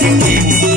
Thank you.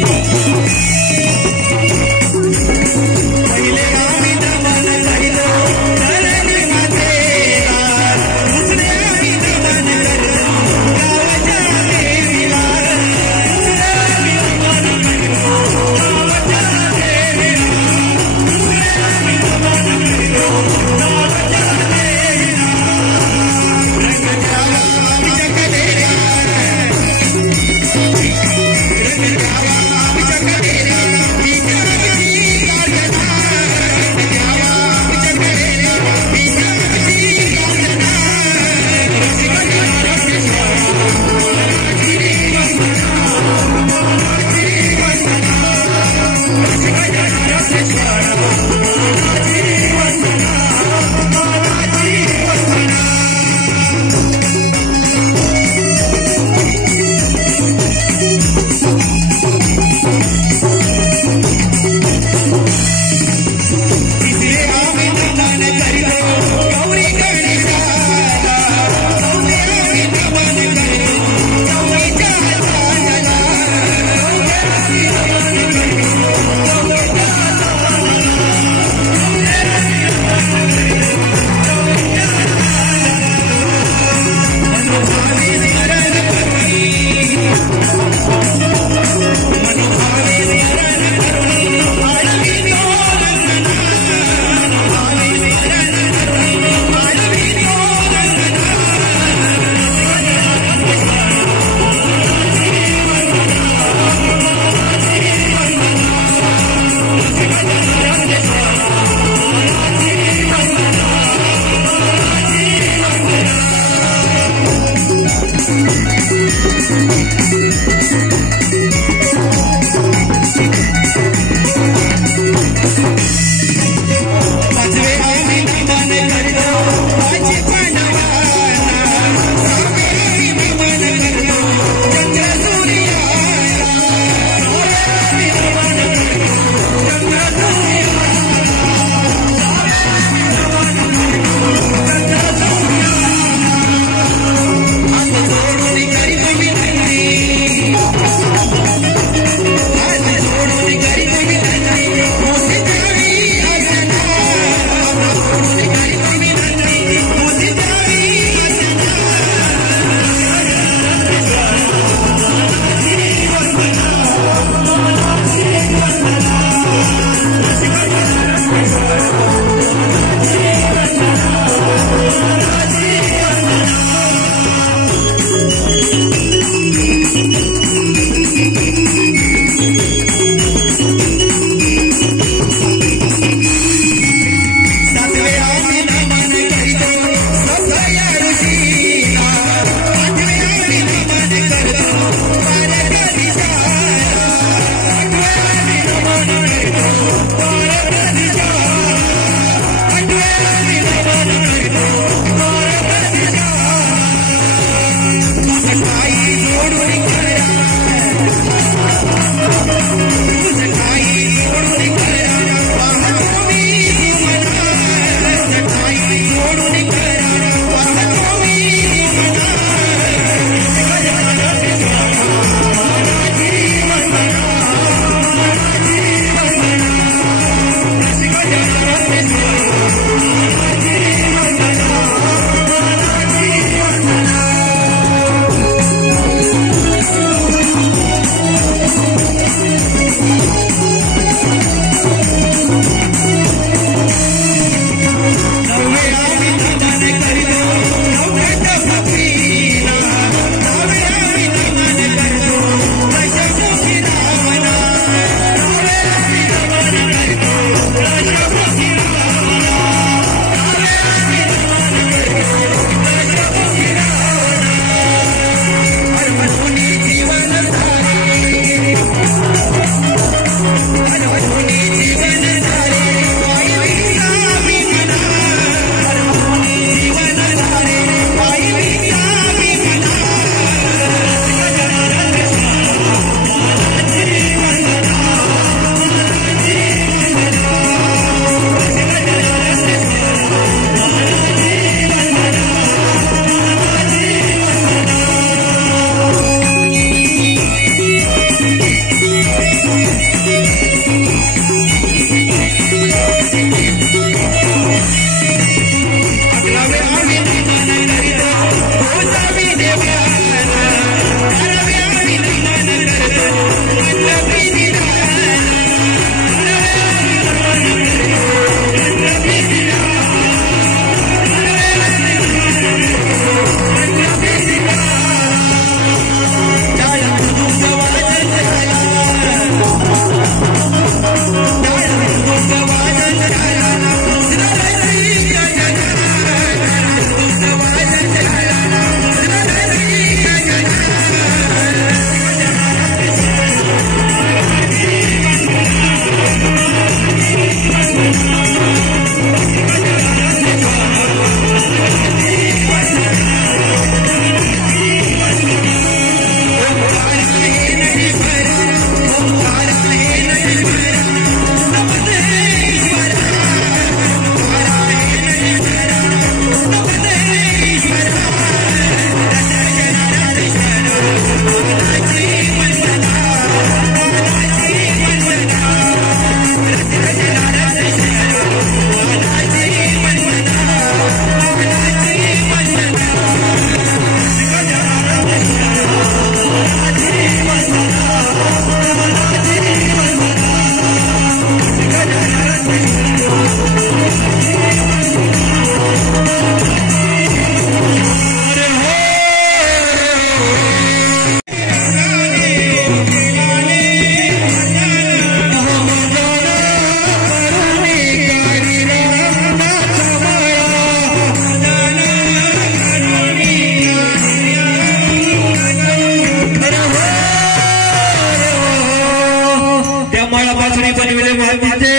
त्या माळापासून बनविले मातीचे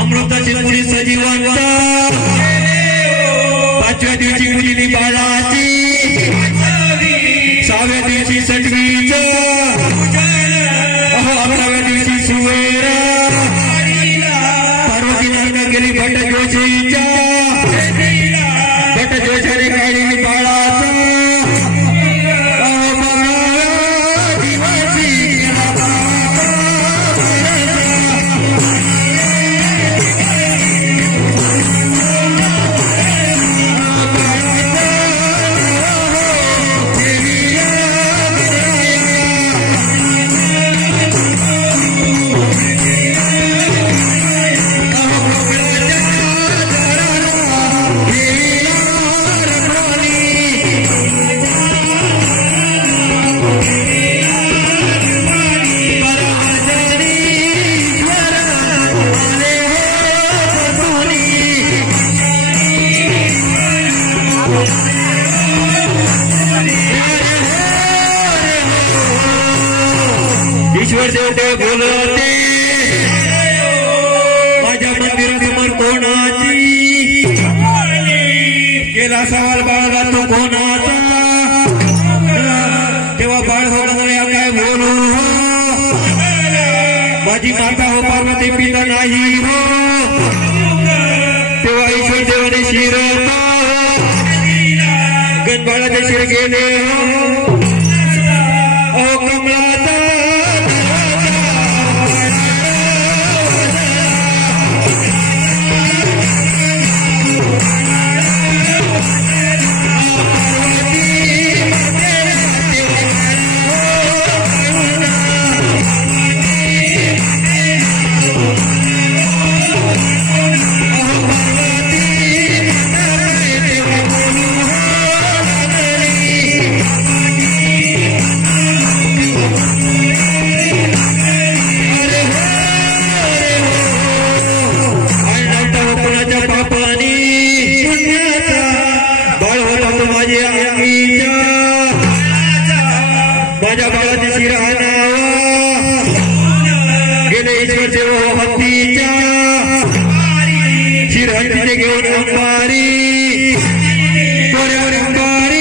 अमृताची मुली सजीवंत 5व्या दिवशी मुलीनी बाळाची 6व्या दिवशी सटवीच 11व्या दिवशी सुवेरा पार्वतीला गेली भट जोशीच्या भट जोशाने काढली बाळाचा ईश्वर देवते बोलते माझ्या मंदिरात मन कोणाची केला सवाल बाळगा तो कोणाचा तेव्हा बाळ हो काय बोलू माझी माता हो पार्वती पिता नाही हो तेव्हा ईश्वर देवाने शिरता गणबाळाचे शिर गेले हो कमलाचा माझ्या बाळाची शिराना गेले ईश्वर देव हत्तीच्या शिरहत्तीचे घेऊन अंबारी कोऱ्यावर अंबारी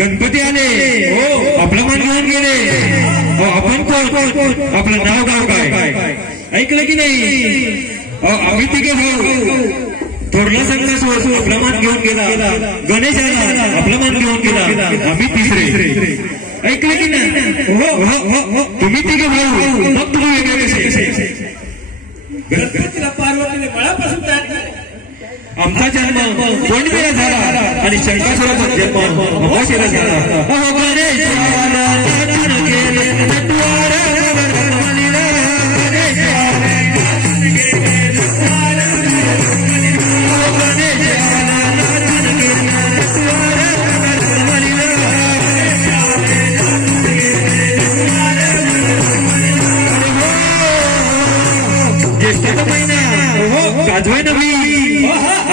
गणपती आले हो आपलं मन घेऊन गेले. आपण कोण, आपलं नाव गाव काय, ऐकलं की नाही? आम्ही तिघे भाऊ. थोरला संघ आपलं मन घेऊन गेला, गणेश आला आपलं मन घेऊन गेला, आम्ही तिसरे. ऐकलं की नाही? हो, तुम्ही तिघे भाऊ, मग तुम्ही वेगळे कसे? गणपतीला पार्वतीने मळापासून तयार केले. आमचा जन्म कोंडवीला झाला आणि शंकराचा जन्म अमावस्येला झाला. गाजवाय नवी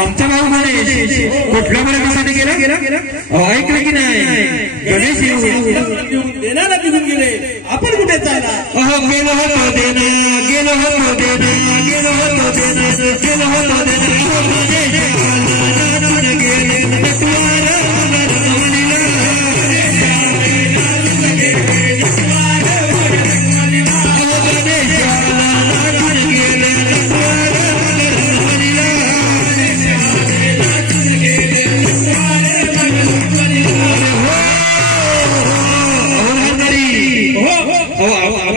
आमचा भाऊ गणेश कुठल्या बऱ्यासाठी गेला? ऐकलं की नाही? गणेश देना निघून गेले. आपण कुठे चालला? गेलो होतो देना, गेलो होतो देना, गेलो होतो देना, गेलो होतो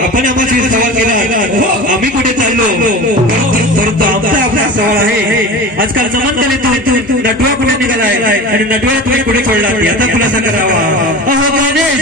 आपण आम्हाला सवाल केला, आम्ही कुठे चाललो? परंतु आमचा आपला सवाल आहे. आजकाल जमानकाले तू नटवा कुठे निघालाय आणि नटवा तुम्ही कुठे सोडला याचा खुलासा करावा. गणेश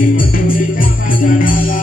मथुरेच्या बाजाराला.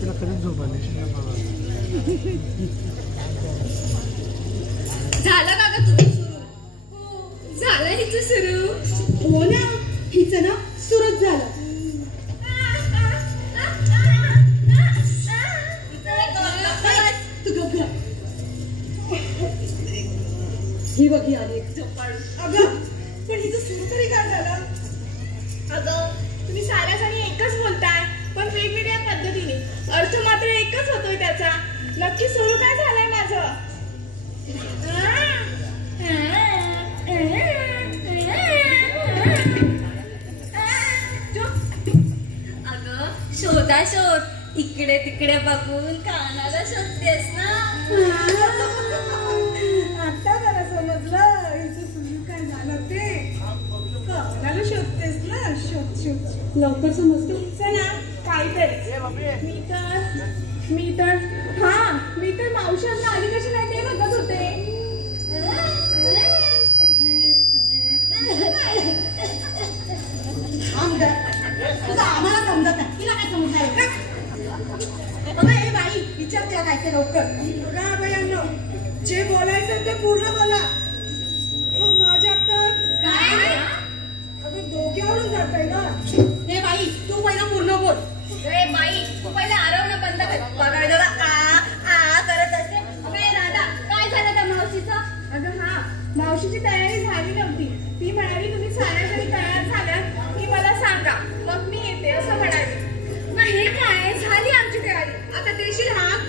तिला कधीच झोप आली. झालं का ग तुझं सुरू? झालं हिचं सुरू? हो ना, हिचं ना सुरूच झालं. तू गप्प. ही बघी आली झोपाळू. अगं पण हिचं सुरू तरी काय झालं? अगं तुम्ही साऱ्या जणी एकच बोलताय पण वेगवेगळ्या पद्धतीने, अर्थ मात्र एकच होतोय त्याचा. नक्की सुरू काय झालंय माझं? अगं शोधा शोध, इकडे तिकडे बघून कानाला शोधतेस ना. आता मला समजलं हिचं सुरू काय झालं ते. कानाला शोधतेस ना. शोध शोध लवकर समजतो. चला काहीतरी. मी तर मावशांना आली कशी नाही ते बघत होते. तुझं आम्हाला समजत नाही, तिला काय समजणार? अगं हे बाई विचार तिला काय ते लवकर. बघा बायांनो, जे बोलायचं ते पूर्ण बोला. माझ्या तर काय अगं डोक्यावरून जातंय ना. हे बाई तू पहिला पूर्ण बोल. ए बाई तू पहिले आरवणं बंद कर. बघायला आ करत असते. अगं राधा काय झालं त्या मावशीचं? अगं हा, मावशीची तयारी झाली नव्हती. ती म्हणाली तुम्ही साऱ्या जणी तयार झाल्यात की मला सांगा, मग मी येते असं म्हणाली. मग हे काय झाली आमची तयारी. आता देशील हात?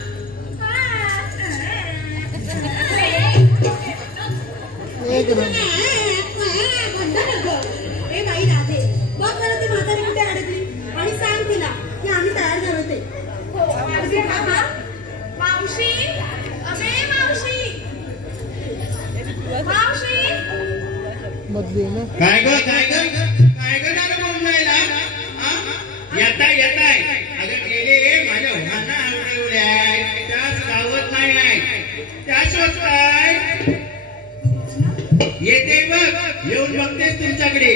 ए बाई राधे, बघ बरं ती म्हातारी कुठे अडकली आणि सांग तिला की आम्ही तयार झालो ते. मावशी, अबे मावशी, मावशी. मधली ना काय ग झालं बोलून जायला? येताय. अगं गेले माझ्या भावना आवडल्या, त्या सावत नाही, त्या शोधताय. येते बघ, येऊन बघतेस तुमच्याकडे.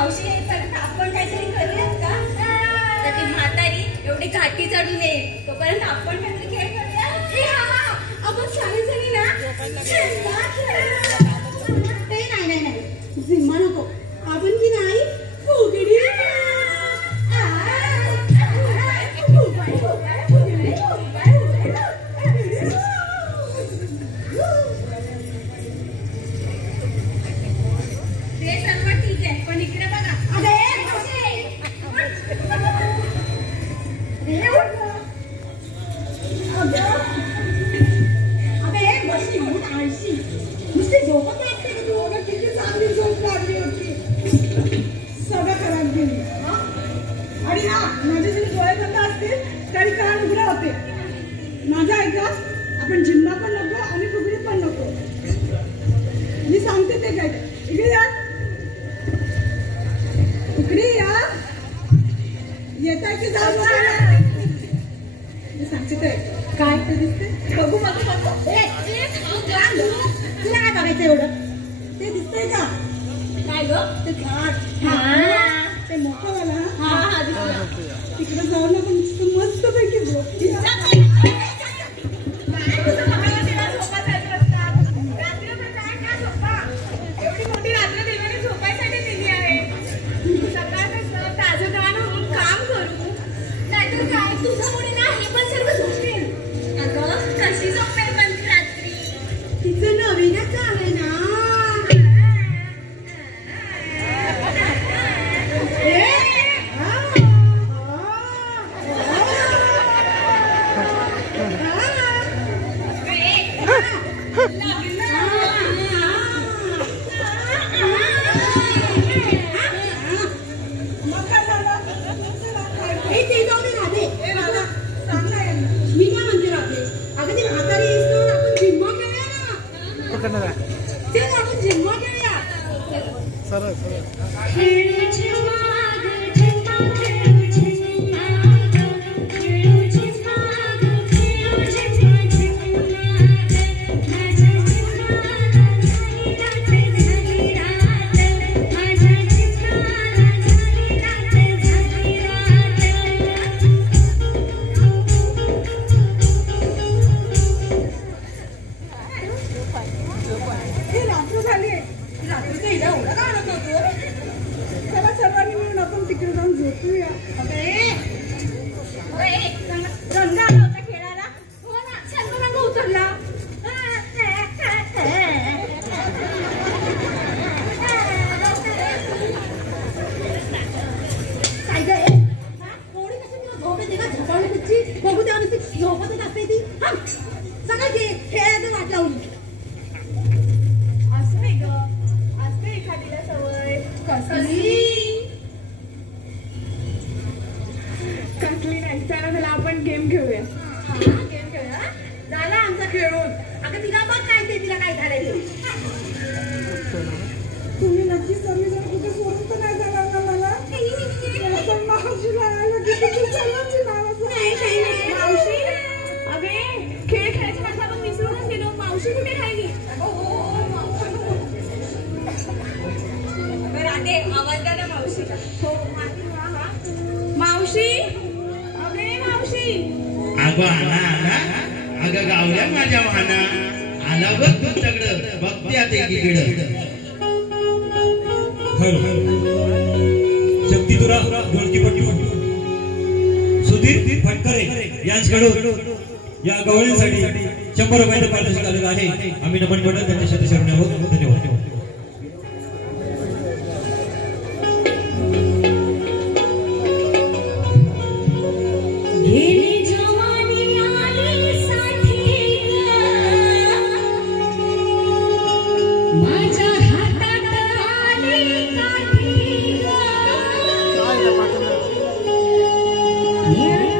मावशी येईपर्यंत आपण काहीतरी करूयात का? तर ती म्हातारी एवढी घाटी चढून येईल तोपर्यंत आपण काहीतरी खेळ करूया. आपण सगळेजणी ना झिम्मा खेळूया. नाही झिम्मा नको. आपण की नाही फुगडी. ते सर्व ठीक आहे पण इकडे बघा. अबे बशी म्हणून आळशी नुसती झोपत असते की तू. अगं किती चांगली झोप लागली होती. सगळं खराब गेली. आणि माझे जरी डोळे बंद असतील तरी कान उघडे होते. माझं ऐका, आपण जिम्मा पण नको आणि फुगडी पण नको. मी सांगते ते काय. इकडे या, इकडे या. येताय की जाऊ बघायला. मी सांगते ते काय ते दिसते. बघू बघू बघू. तुला काय बघायचं एवढं. ते दिसतंय का काय ग? ते घाट. ते मोठं वाला. हा दिसलं. तिकडे जाऊन आपण मस्त पैकी झोपूया. एवढी मोठी रात्र देवाने झोपायसाठी दिली आहे. सकाळपासून ताजं गाणं होऊन काम करू. नाहीतर काय तुझ्यामुळे ना हे पण सर्व झोपेल. अगं कशी झोपेल पण ती रात्री. तिचं नवीनच आहे ना. सरळ सर्वांनी मिळून आपण तिकडे जाऊन झोपूया. रंग आला होता खेळायला. हो ना सर्व रंग उतरला. काय ग थोडी कसं तुला झोप येते का. झोपावली कुठची बघू तेव्हा नुसती झोपतच असते ती. सगळं खेळायचं वाट लावून. असं नाही ग, असते एखादीला सवय. कसली नाही. चला आपण गेम खेळूया. गेम खेळूया. झाला आमचा खेळून. अगं तिला बघ काय ते तिला काय झालंय. तुम्ही नक्की सगळेजण कुठे सोडून तर नाही जाणार ना मला. पण मावशीला सर्वांची नावं मावशी अगे खेळ खेळायची माणसं आपण विसरूनच गेलो. मावशी कुठे राहिली. राधे आवाज द्या ना मावशीला. हो मावशी. अगे मावशी. अगं आला अगं गावल्या माझ्या वाहना. आला बघ तुमच्याकडं. बघते आता एकीकडं. शक्तीतुरा गोलकीपट्टी सुधीर फटकरे यांच्याकडून या गवळींसाठी 100 रुपयाचं पारितोषिक आलेलं आहे. आम्ही नमन करतो त्यांच्या शतशरण आहोत. धन्यवाद. Yeah.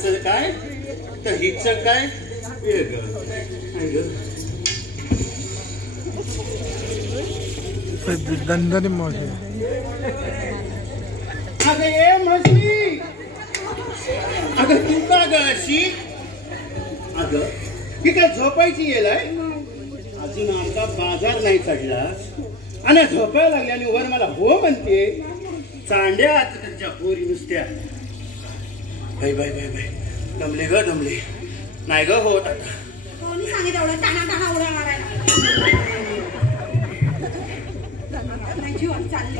ह्याचं काय तर हिचं काय दंदनी मावशी अगं ये म्हशी अगं तू का ग अशी अगं ही काय झोपायची येलाय अजून आमचा बाजार नाही चढला आणि झोपायला लागल्याने वर मला हो म्हणते चांड्या तुझ्या पोरी नुसत्या बाई बाई बाई बाई दमले ग दमले नाही ग होत आता कोणी सांगितलं एवढं टाणा टाणा उड्या मारायला माझी वाट चालली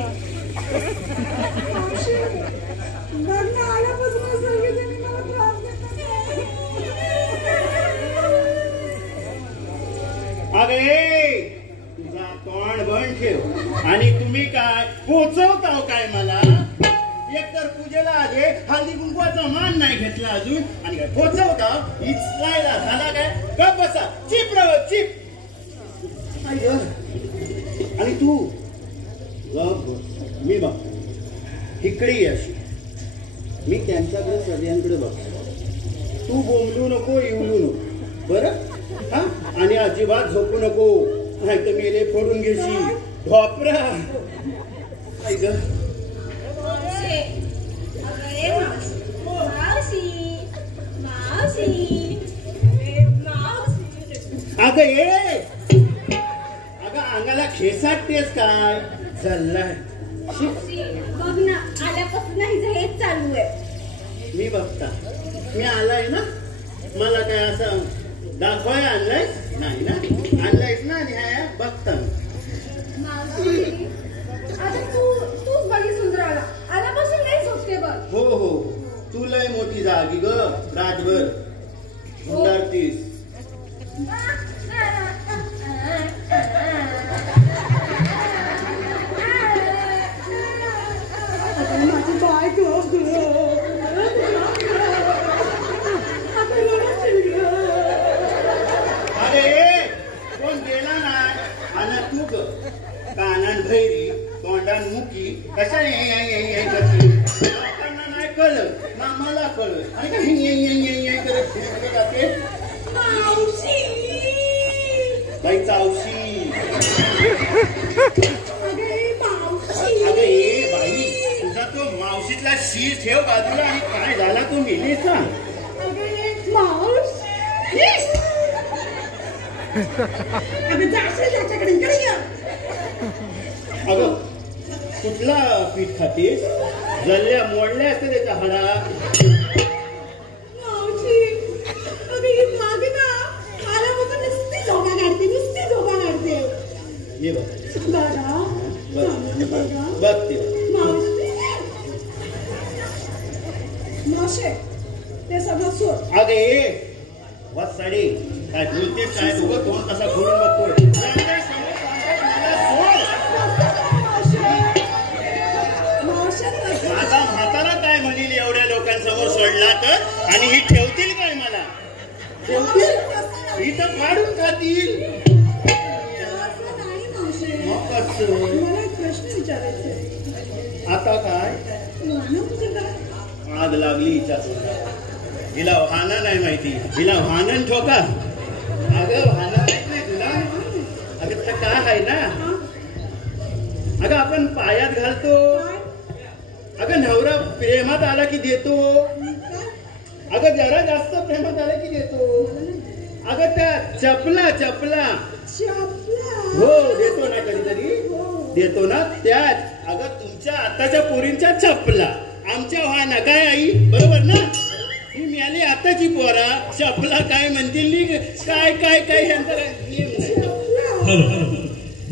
आल्यापासून सगळेजणी मला त्रास देतात. अरे तुझा तोंड बंद ठेव आणि तुम्ही काय पोचवताव काय मला एकतर पूजेला आले हल्दी कुंकवाचा मान नाही घेतला अजून आणि काय पोचवताव इचलायला झाला काय गप बसा चिप रव चिप आणि तू गप बस मी बघतो इकडे अशी मी त्यांच्याकडे सगळ्यांकडे बघतो तू बोंबलू नको येऊ नको बरं हा आणि अजिबात झोपू नको नाही तर मेले फोडून घेशील बापरा ऐक अगं ये अगं अंगाला खेसाटतेस काय चाललाय बघ ना आल्यापासून हेच चालू आहे मी बघता मी आलाय ना मला काय असं दाखवाय आणलायस नाही ना आणलायस ना न्याय बघता आता तूच बघी सुंदराला आल्यापासून नाही झोपते बघ हो हो तू लय मोठी जागी ग रातभर उंडारतीस कोण गेला नाही आणि तू ग कानान भैरी तोंडान मुकी कशा लोकांना नाही कळत ना मला कळत आणि काही करत जाते बाई चावशी अगं ये बाई तुझा तो मावशीतला शीर ठेव बाजूला आणि काय झाला तू मेलीस ना अगं कुठला पीठ खातीस जल्ल्या मोडल्या असते त्याच्या हाडा ये बघते ते सगळं सोड अगं ये वाच साडी काय बोलतेस काय दोघं तोंड कसा घोरून बघतोय माझा म्हातारा काय म्हणेल एवढ्या लोकांसमोर सोडला तर आणि ही ठेवतील काय मला ठेवतील ही तर फाडून खातील मला एक प्रश्न विचारायचा आता काय आग लागली हिच्या हिला वाहना नाही माहिती हिला वाहनन ठोका अगं वाहना माहित नाही तुला अगं तर काय आहे ना अगं आपण पायात घालतो अगं नवरा प्रेमात आला की देतो अगं जरा जास्त प्रेमात आला की देतो अगं त्या चपला चपला हो देतो ना कधीतरी देतो ना त्याच अगं तुमच्या आताच्या पोरींच्या चपला आमच्या वाहना काय आई बरोबर ना ही मिळाली आताची पोरा चपला काय म्हणतील काय काय काय हॅलो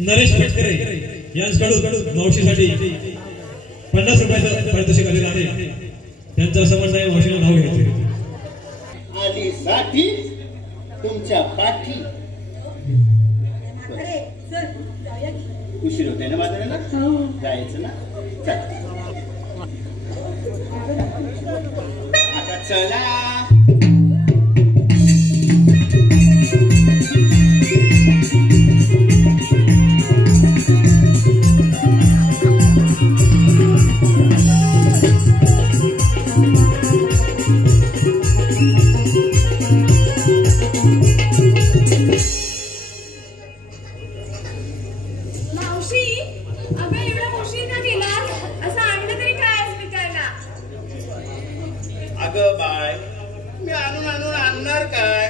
नरेश फटकरे यांच्याकडून मावशीसाठी 50 रुपयाचं पारितोषिक आलेलं आहे त्यांचा समज आहे मावशीला नाव घ्यायचं आली साठी तुमच्या पाठी उशीर होते ना बाजाराला जायचं ना आता चला काय मी आणून आणणार काय.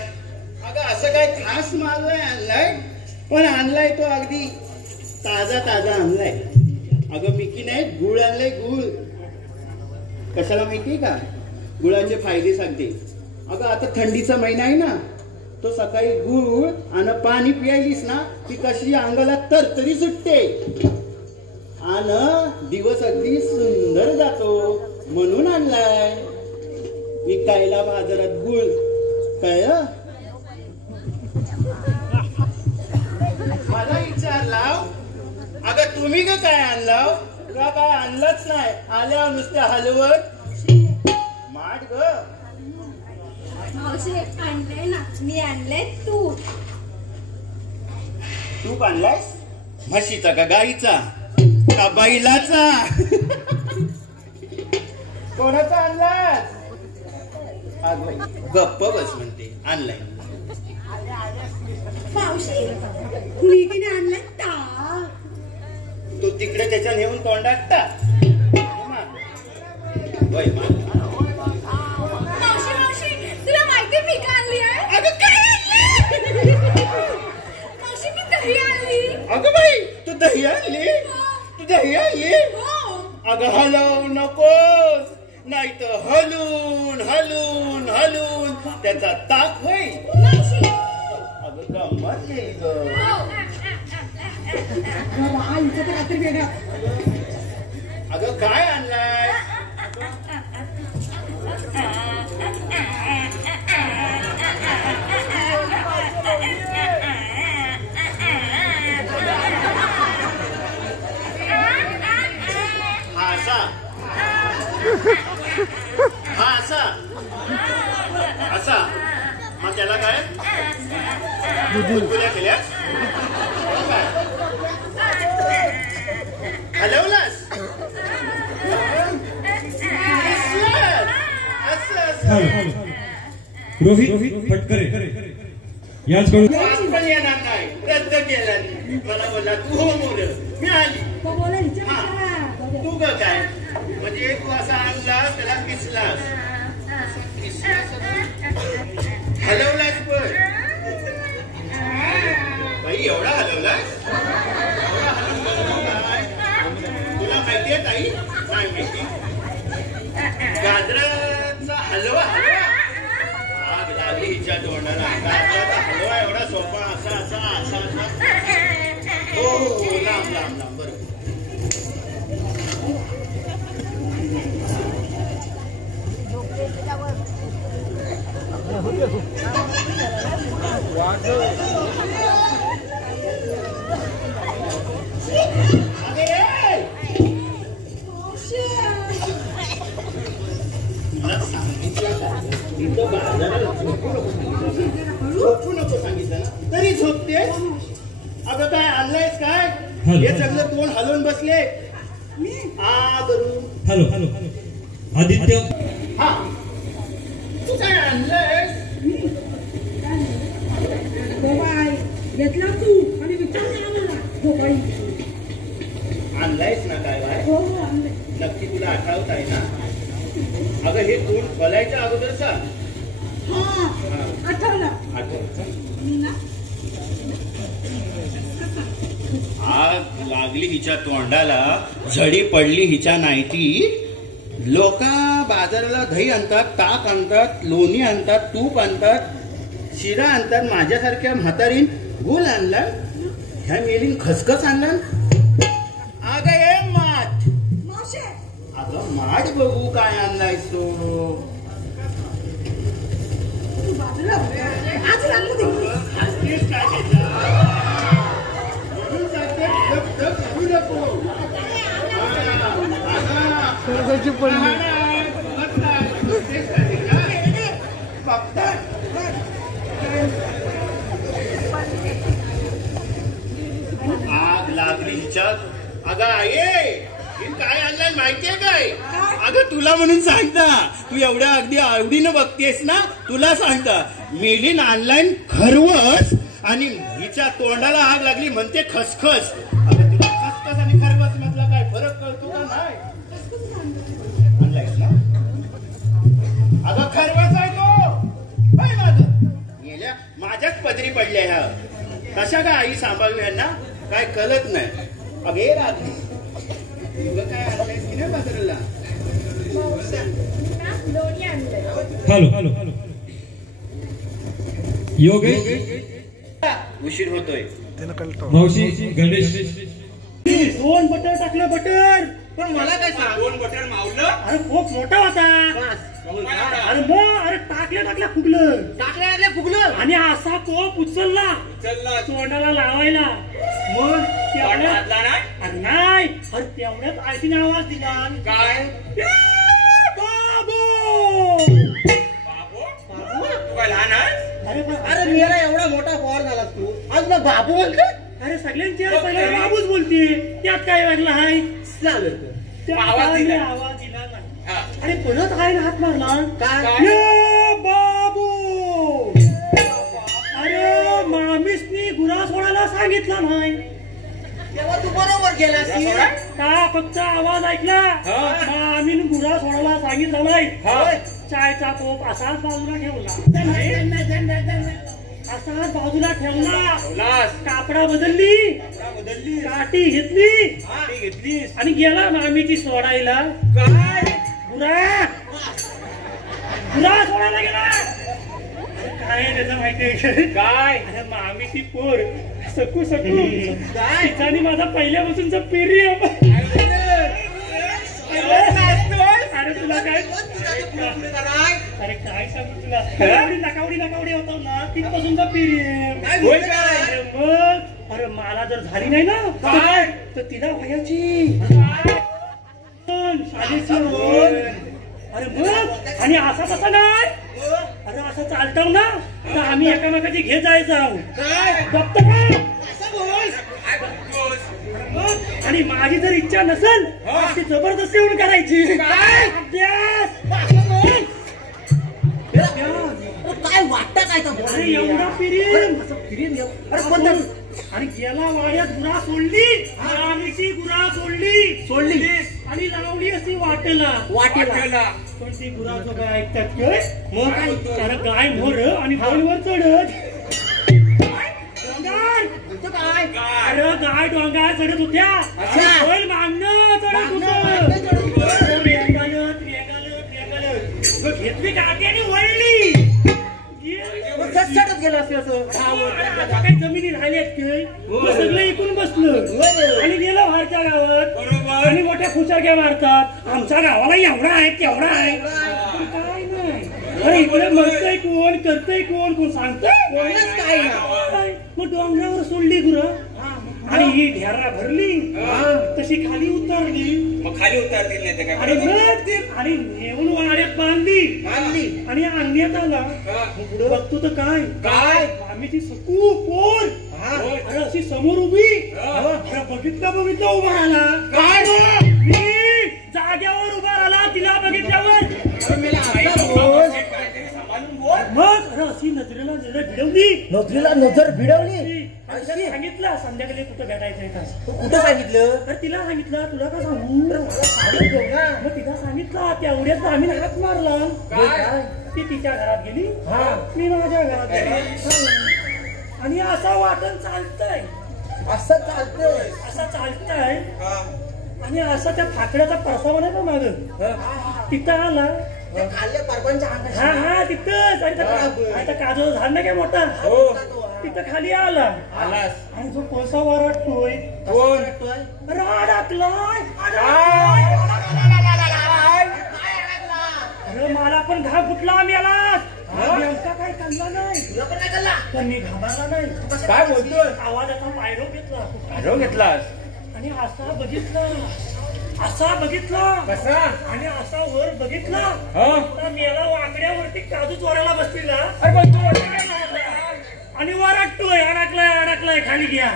अगं असं काय खास माल नाही आणलाय, पण आणलाय तो अगदी ताजा आणलाय. अगं मी की नाही गुळ आणलाय, गुळ. कशाला माहितीये का, गुळाचे फायदे सांगते. अगं आता थंडीचा महिना आहे ना, तो सकाळी गुळ आणि पाणी पियालीस ना ती कशी अंगाला तरतरी सुटते आणि दिवस अगदी सुंदर जातो, म्हणून आणलाय. विकायला बाजारात गुळ काय. मला विचारला अगं तुम्ही का काय आणलं, का काय आणलंच नाही, आल्यावर नुसते हलवत माठ ग. मावशी आणलंय ना, मी आणलंय तूप. तूप आणलायस, म्हशीचा का गाईचा का बैलाचा. कोणाचा आणलास. गप्प बस म्हणते, आणलाय. मावशी मी की नाही आणलंय ताक. तू तिकडे त्याच्या नेऊन तोंडात टाक. मावशी तुला माहिती मी का आणली आहे. अगं काय आणली. मावशी मी दही आणली. अगं बाई तू दही आणली, तू दही आणली. अगं हलवू नकोस, नाही तर हलून हलून हलून त्याचा ताक होईल. अगं गंमत केली ग. आईचं तर रात्री वेगळं. अगं काय आणलाय. असा मग त्याला काय गुलगुल्या केल्यास, हलवलास. रोहित फटकरे याचकडून पण येणार नाही, रद्द केला. मला बोलला तू हो मोर, मी आली. तू ग काय म्हणजे तू असा आणलास त्याला किसलास, हलवलास. पण बाई एवढा हलवलास, तुला माहितीये ताई. नाही माहिती. गाजराचा हलवा, आग लागली हिच्या तोंडाला. गाजराचा हलवा एवढा सोपा असा असा असा असा. हो लांब लांब लांब. बरोबर. झोपू नको सांगितलं ना तरी झोपतेस. अगं काय आणलंयस काय, हे सगळं तोंड हलवून बसले. हॅलो आदित्य. हा तू काय आणलंयस. घेतला तू आणि विचार आणलायस ना काय बाय. हो आणलंय. नक्की तुला आठवत आहे ना. अगं हे तोंड खोलायच्या अगोदर सांग. आठवलं. आग लागली हिच्या तोंडाला, झडी पडली हिच्या नाहीती. लोक बाजाराला दही आणतात, ताक आणतात, लोणी आणतात, तूप आणतात, शिरा आणतात. माझ्यासारख्या म्हातारीन गुळ आणला, ह्या मेलीन खसखस आणला. अगं ये माठ. अगं माठ बघू काय आणलायस तू. आग लागली हिच्यात. अगं आई काय आणलंय माहितीये काय. अगं तुला म्हणून सांगता, तू एवढ्या अगदी आवडीनं बघतेस ना, तुला सांगता. मेलीन ऑनलाईन खरवस आणि हिच्या तोंडाला आग लागली म्हणते खसखस. अगं तुला खसखस आणि खरवस मधला काय फरक कळतो का नाही. आणलायस ना. अगं खरवस पदरी पडल्या ह्या कशा काय आई सांभाळू यांना काय कळत नाही. अगे राग तुझं काय आणलंय की नाही बाजाराला? लोणी आणलंय. हॅलो योगेश उशीर होतोय. त्याला कळतं. मावशी गणेश 2 बटर टाकलं बटर. पण मला काय सांग 2 बटर मावलं. अरे खूप मोठा होता. अरे मग अरे टाकल्या फुगलं आणि असा कोप उचलला तोंडाला लावायला. मग तेवढ्यात अरे नाही अरे तेवढ्यात आयतीने आवाज दिला. काय बाबू लहान अरे मेरा एवढा मोठा फॉर झालास तू आज ना बाबू बोलतो. अरे सगळ्यांचे बाबूच बोलते त्यात काय वाटलं हाय आवाज दिला नाही. अरे परत काय हात मारला काय बाबू. अरे मामीसनी गुरा सोडायला सांगितला नाही तेव्हा तू बरोबर गेला का फक्त आवाज ऐकला. मामीन गुरा सोडायला सांगितलं नाही. चायचा कोप असाच बाजूला ठेवला कापडा बदलली काठी घेतली आणि गेला मामीची सोडायला. गुरा सोडायला गेला. काय त्याचं माहितीये काय मामीची पोर सकू तिचा माझा पहिल्यापासूनचा पिरियड. अरे तुला काय अरे काय सांगू तुला नकावडी होता ना तिथपासूनचा पिरियड. मग अरे मला जर झाली नाही ना तर तिला व्हायची अरे मग आणि असा तसा नाही. अरे असं चालताव ना तर आम्ही एकामेकाची घेत जायचं फक्त आणि माझी जर इच्छा नसेल ती जबरदस्ती येऊन करायची. काय वाटतं काय एवढा पिरियड आणि गेला वाड्यात गुरा सोडली गुरा सोडली आणि लावली अशी वाटेला पण ती गुराचं काय ऐकतात मग काय गाय मोर आणि बळीवर चढत अरे गाय डोंगर चढत होत्या मागणं चढत होत घेतली काठी आणि वळली चढत गेला काही जमिनी राहिल्यात सगळं इकून बसलं आणि गेलं बाहेरच्या गावात आणि मोठ्या खुशाक्या मारतात. आमच्या गावाला एवढा आहे तेवढा आहे काय नाही. अरे इकडे मरतय कोण करतय कोण सांगतोय काय मग डोंगरावर सोडली गुरं आणि ही ढेरा भरली तशी खाली उतरली. मग खाली उतरतील नाही आणि नेऊन वाड्यात बांधली आणि आणण्यात आला. पुढे बघतो तर काय आम्ही सकू पोर अरे अशी समोर उभी. अरे बघितलं उभा राहिला काय मी जाग्यावर उभा राहिला तिला बघितल्यावर मग अशी नजरेला नजर भिडवली. सांगितलं संध्याकाळी कुठं भेटायचंय कुठं सांगितलं तर तिला सांगितलं तुला का सांगू मग तिला सांगितलं तेवढ्याच आम्ही हात मारला. ती तिच्या घरात गेली मी माझ्या घरात गेली आणि असं वाटण चालतंय असं चालतंय आणि असं त्या फाकड्याचा परसावा नाही का माग तिथं आला हा तिथंच आता काजू झाड नाही काय मोठा तिथं खाली आला आणि जो कोळसा वरटतोय अरे मला पण घाम फुटला आम्ही आला नेमका काही कळला नाही पण मी घाबरला नाही. काय बोलतोय आवाजाचा पायरो घेतलास आणि असा बघितला कसा आणि असा वर बघितला मेला वाकड्यावरती काजू चोरायला बसलेला आणि वरटतोय अडकलाय खाली घ्या.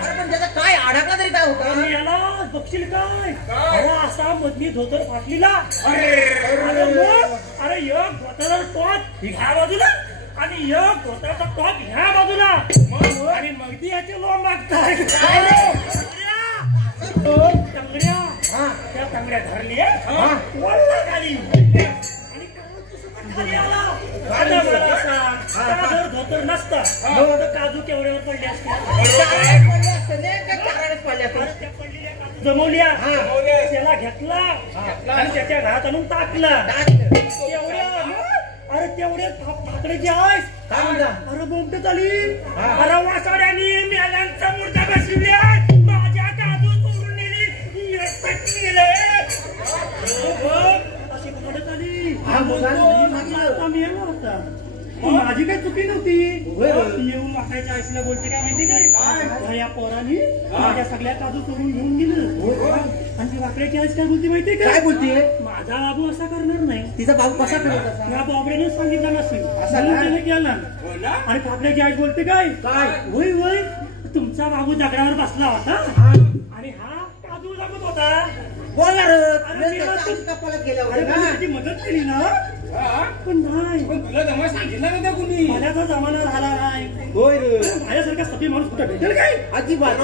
काय अडकला तरी काय होतं याला बघशील काय अरे असा मधली धोतर फाटलीला अरे एक धोतर टॉप ह्या बाजूला आणि एक धोतराचा टॉप ह्या बाजूला आणि मगदी याचे लोन मागताय त्या तांगड्या धरली खाली आणि खाली आला धोतर नसता असता तर काजू केवढ्यावर पडले असते जमवल्या त्याला घेतला आणि त्याच्या घरात आणून टाकला अरे तेवढे ठाकरेची आहेस अरे बोमटे झाली अरे वासाड्यानी मेल्यांचा मुर्दा बसविल्या माझ्या काजू चोरून नेली अशी कुठे झाली मेला होता माझी काही चुकी नव्हती येऊन वाकायच्या आईला बोलते काय माहिती काय या पोरानी माझ्या सगळ्या काजू चोरून घेऊन गेलं आणि ती वाकड्याची आईस काय बोलते माहिती काय बोलते माझा बाबू असा करणार नाही तिचा बाबू कसा करणार या बाबड्याने सांगितलं नसेल त्याने केला आणि वाकड्याची आईस बोलते काय होय होय तुमचा बाबू दगडावर बसला होता आणि हा काजू जमत होता बोलणार मदत केली ना पण नाही तुला जमा सांगितलं ना कुणी माझ्याचा जमाना झाला नाही माझ्यासारखा सभे माणूस कुठे भेटेल काय अजिबात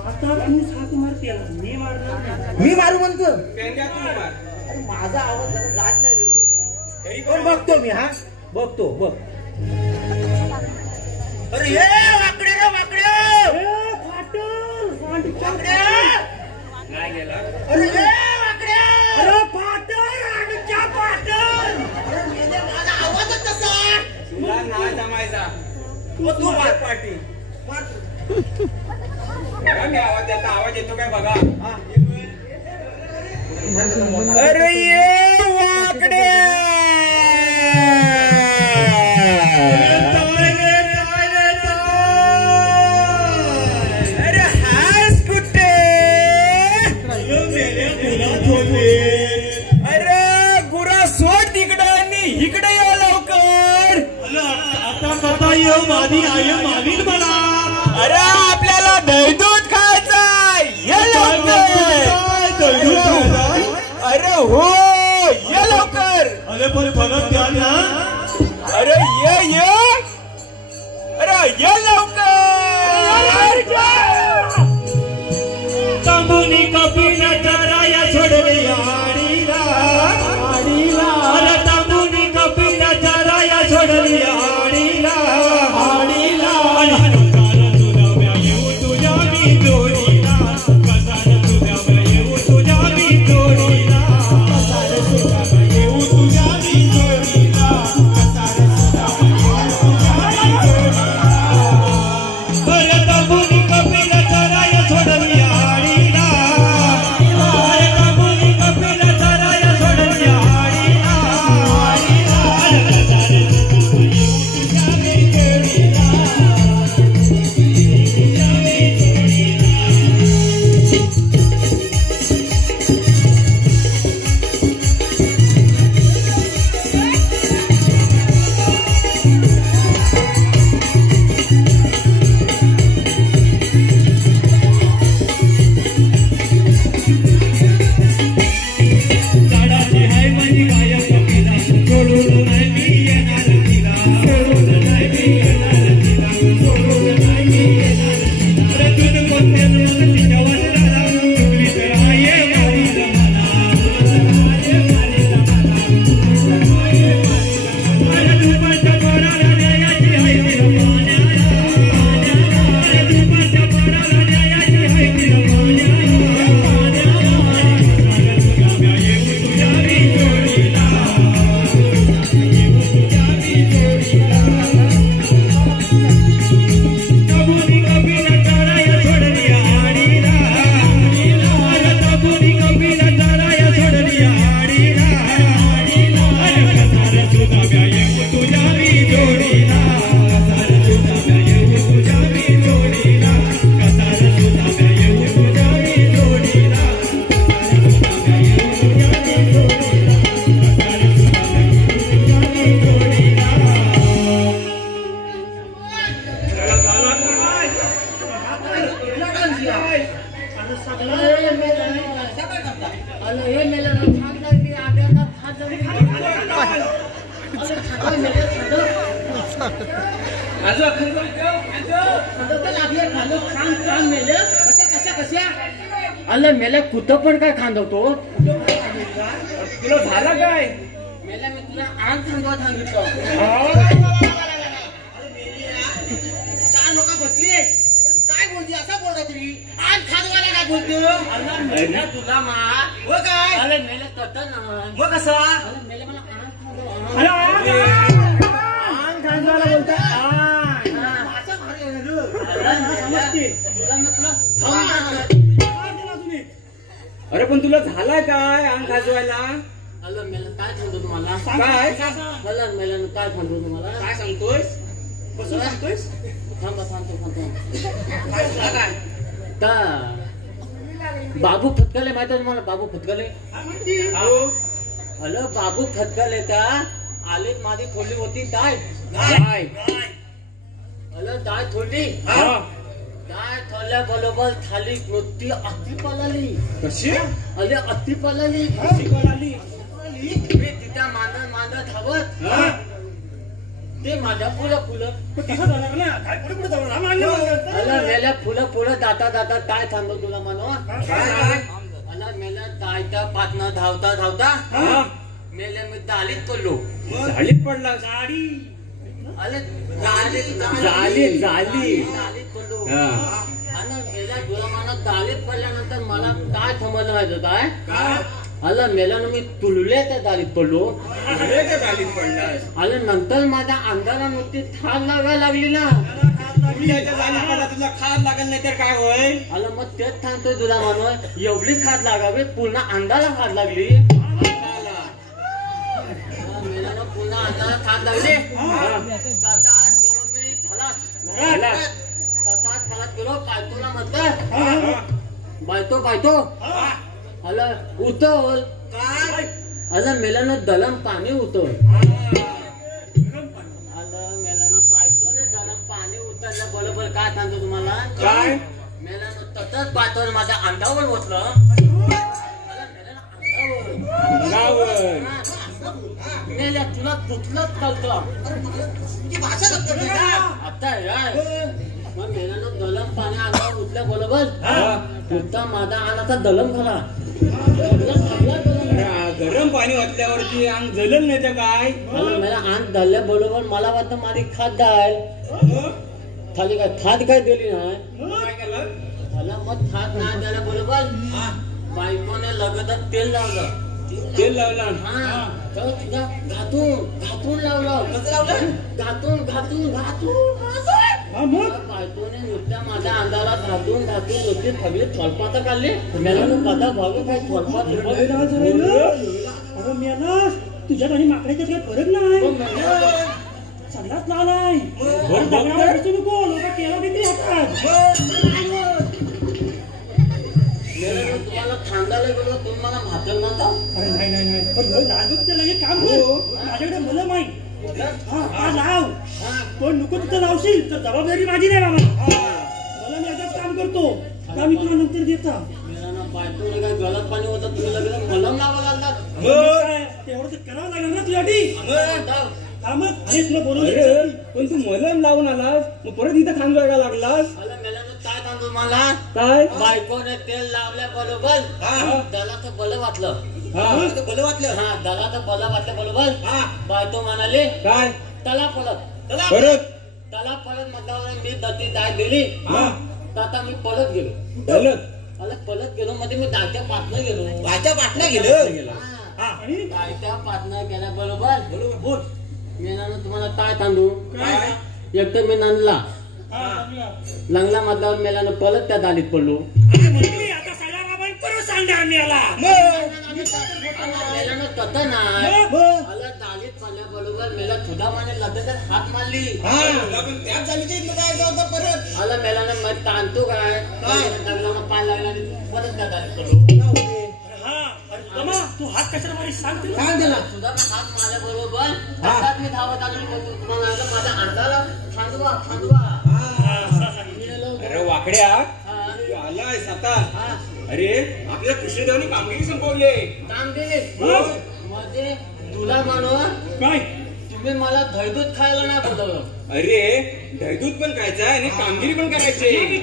आता तू हाक मार केला मी मारणार मी मारू म्हणतो माझा आवाज जात नाही पण बघतो मी हा बघतो बघ अरे हे वाकडे रे वाकडे काय गेला अरे हे वाकडे अरे पाटण आणच्या पाटण माझा आवाजच तसा तुला नाही जमायचा तू मार पाटी आवाज देता आवाज येतो काय बघा अरे ये वाकडे मागील मला अरे आपल्याला दही दूध खायचंय अरे हो ये लवकर अरे पण फरक द्या ना अरे ये अरे ये लवकर तांबुनी कपिला चराया सोडवे आडीला अरे तांबुनी कपिला चराया सोडवे अल्ला मेला कुठं पण काय खांदवतो तुला झाला काय मेला मी तुला आज सांगितलं तरी आज खाजवायला काय बोलतो मेला तुला मा हो काय अरे मेला कत ना हो कसं अरे मेला मला आण खाजवायला बोलतो असं भारी आहे ना समजते तुला मी तुला अरे पण तुला झालाय काय अंग खाजवायला अरे मेला काय सांगतो तुम्हाला काय अरे मेला काय सांगतो तुम्हाला काय सांगतोयस कसं सांगतोयस थांबा सांगतो काय बाबू फटकले माहिती आहे तुम्हाला बाबू फटकले हॅलो बाबू फटकले का आले माझी थोडी होती डाळ हॅलो डाळ थोडी डाळ थोडल्या बरोबर थाली नुसती अति पळाली कशी अरे अति पळाली कशी पळाली मी तिथं मांडत धावत ते माझ्या फुलं मेल्या फुलं दाता काय सांगतो तुला म्हणून मला मेल्या जायच्या पातनं धावता मेल्या मी दालीत पडलो झालीत पडला अरे दालीत पडलो आणि मेल्या तुला मला दालीत पडल्यानंतर मला काय समजलं माहिती काय अरे मेल्यानं मी तुलले त्या दालीत पडलो अरे नंतर माझ्या अंगाला नुसती थाल लागायला लागली ना तुला खाद लागल नाही तर काय होईल अरे मग तेच सांगतोय तुला म्हणून एवढी खाद लागावी पुन्हा अंगाला खाद लागली मेल्यानं पुन्हा अंगाला खाद लागली ततात गेलो मी थलात गेलो बायतोला म्हटलं बायतो अला उतल अला मेल्यानं दलम पाणी उतल अला मेल्यानं पायतोने दलम पाणी उतरलं बरोबर काय सांगतो तुम्हाला काय मेल्यानं तसंच पायतोने माझ्या अंगावर ओतलं मेल्या तुला कुठलंच कळतं आता मग मेल्यानं दलम पाणी अंगावर उतल्या बरोबर तुझा माझा आणाचा दलम झाला गरम पाणी वाटल्यावरती अंग जलम नाही तर काय मला अंग धरल्या बरोबर मला वाटतं माझी खाद जाईल खाली काय खाद काय दिली नाही काय केलं मला मग खाद नाही द्यायला बरोबर बायकोने लगतच तेल लावलं हा तर तुझा घातून लावलं बायकोने नुसत्या माझ्या अंगाला घातून नुसती सगळी थोलपात काढली मला कदा भावी काय थोलपात अगं मेलास तुझ्यात आणि माकडाच्यात काही फरक नाही सगळाच लावलाय नको लोक केला किती हातात तुम्हाला खांदायला गेलो तुम्हाला म्हातार म्हणता अरे नाही पण लाजूक ते लगेच काम कर माझ्याकडे मला माहित हा लाव पण नको तिथं लावशील तर जबाबदारी माझी नाही बाबा मला मी याच्यात काम करतो का मी तुला नंतर देता बायकोला काय गळत पाणी होतं तुम्ही लगेच मलम लावा लागतात तेवढं तर करावं लागेल ना तुझ्यासाठी हा मग आणि तुला बोलवलं पण तू मलम लावून आलास मग परत इथं खांदवायला लागलास काय सांगतो मला काय बायकोने तेल लावल्या बरोबर दलाचं बल वाटलं हा दलाचं बल वाटलं बरोबर बायको म्हणाली काय तला पळत म्हटल्यावर मी दती दाय दिली आता मी पळत गेलो पळत गेलो मध्ये मी दायच्या पाटणं गेलो दायच्या पाटणं गेल्याबरोबर मी तुम्हाला काय सांगू एक तर मी नांदला लंगला म्हटल्यावर मेल्यानं पळत त्या दालीत पडलो आता सगळ्या बाबांनी परत सांगणार मी आला मेल्यानं तत नाही दालीत पडल्याबरोबर मेला सुदामाने लगेच हात मारली आला मेल्यानं मग ताणतो काय लग्नाला पाय लागला आणि परत त्या दालीत पडलो तू हात कशाला मारी सांगते सुद्धा हात मारल्याबरोबर हातात मी धावत आलो तुम्हाला माझ्या अंगाला थांबवा अरे वाकड्या आलायस आता अरे आपल्या कृष्णदेवानी कामगिरी संपवली काम दिले मध्ये तुला म्हणून काय तुम्ही मला दहीदूध खायला नाही बोलवलं अरे दहीदूद पण खायचं आणि कामगिरी पण करायची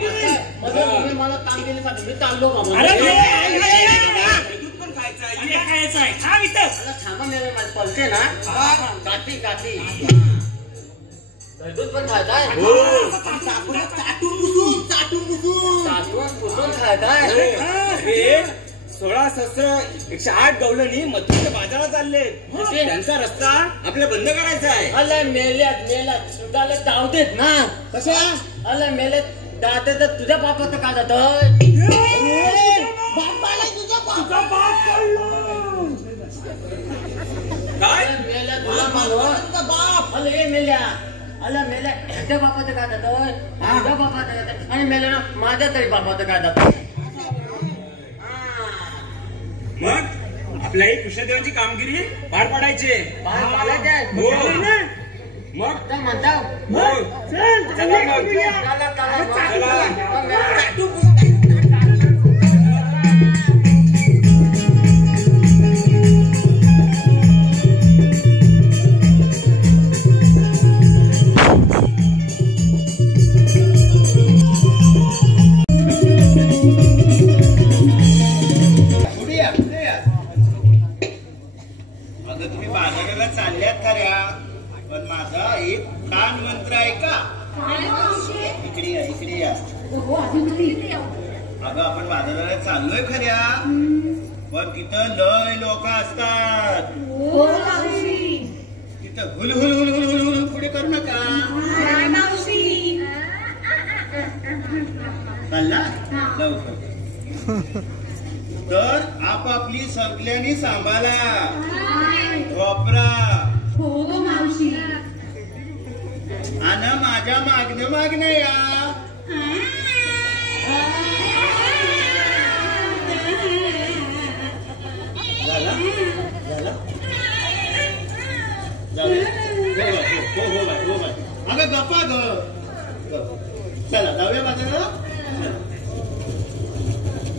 तुम्ही मला कामगिरी साठी मी चाललो बाबा दहीदूध पण खायचं खायचं खा इथं थांबा मेरे पलते ना गाठी दूध पण खाताय चाटून पुसून खाताय 16-17-108 गवळणी मथुरेच्या बाजारात चालले त्यांचा रस्ता आपल्याला बंद करायचा आहे. अला मेल्यात तुझ्याला जाऊ देत ना कशा अला मेल्यात जाते तर तुझ्या बापाचं काय जातोय काय मेल्या तुला मानव अला हे मेल्या अला मेल्या ह्याच्या बापाचं काय जातोय तुझ्या बापाचं जातोय आणि मेल्या ना माझ्या तरी बापाचं काय जातोय. मग आपल्याही कृष्णदेवांची कामगिरी पार पाडायची पाय पाडायचे हो. मग तर म्हणता हो. चला मग. चला. अगं तुम्ही बाजाराला चालल्यात खऱ्या पण माझा एक कान मंत्र ऐका. इकडे या. अगं आपण बाजाराला चाललोय खऱ्या पण तिथं लय लोक असतात. तिथं हुल हुल हुल हुल हुल हुल पुढे करू नका. चालला लवकर तर आपापली सगळ्यांनी सांभाळा वापरा आणि माझ्या मागणं या. झाला हो अगं गप्पा ग चला जाऊया बाजाराला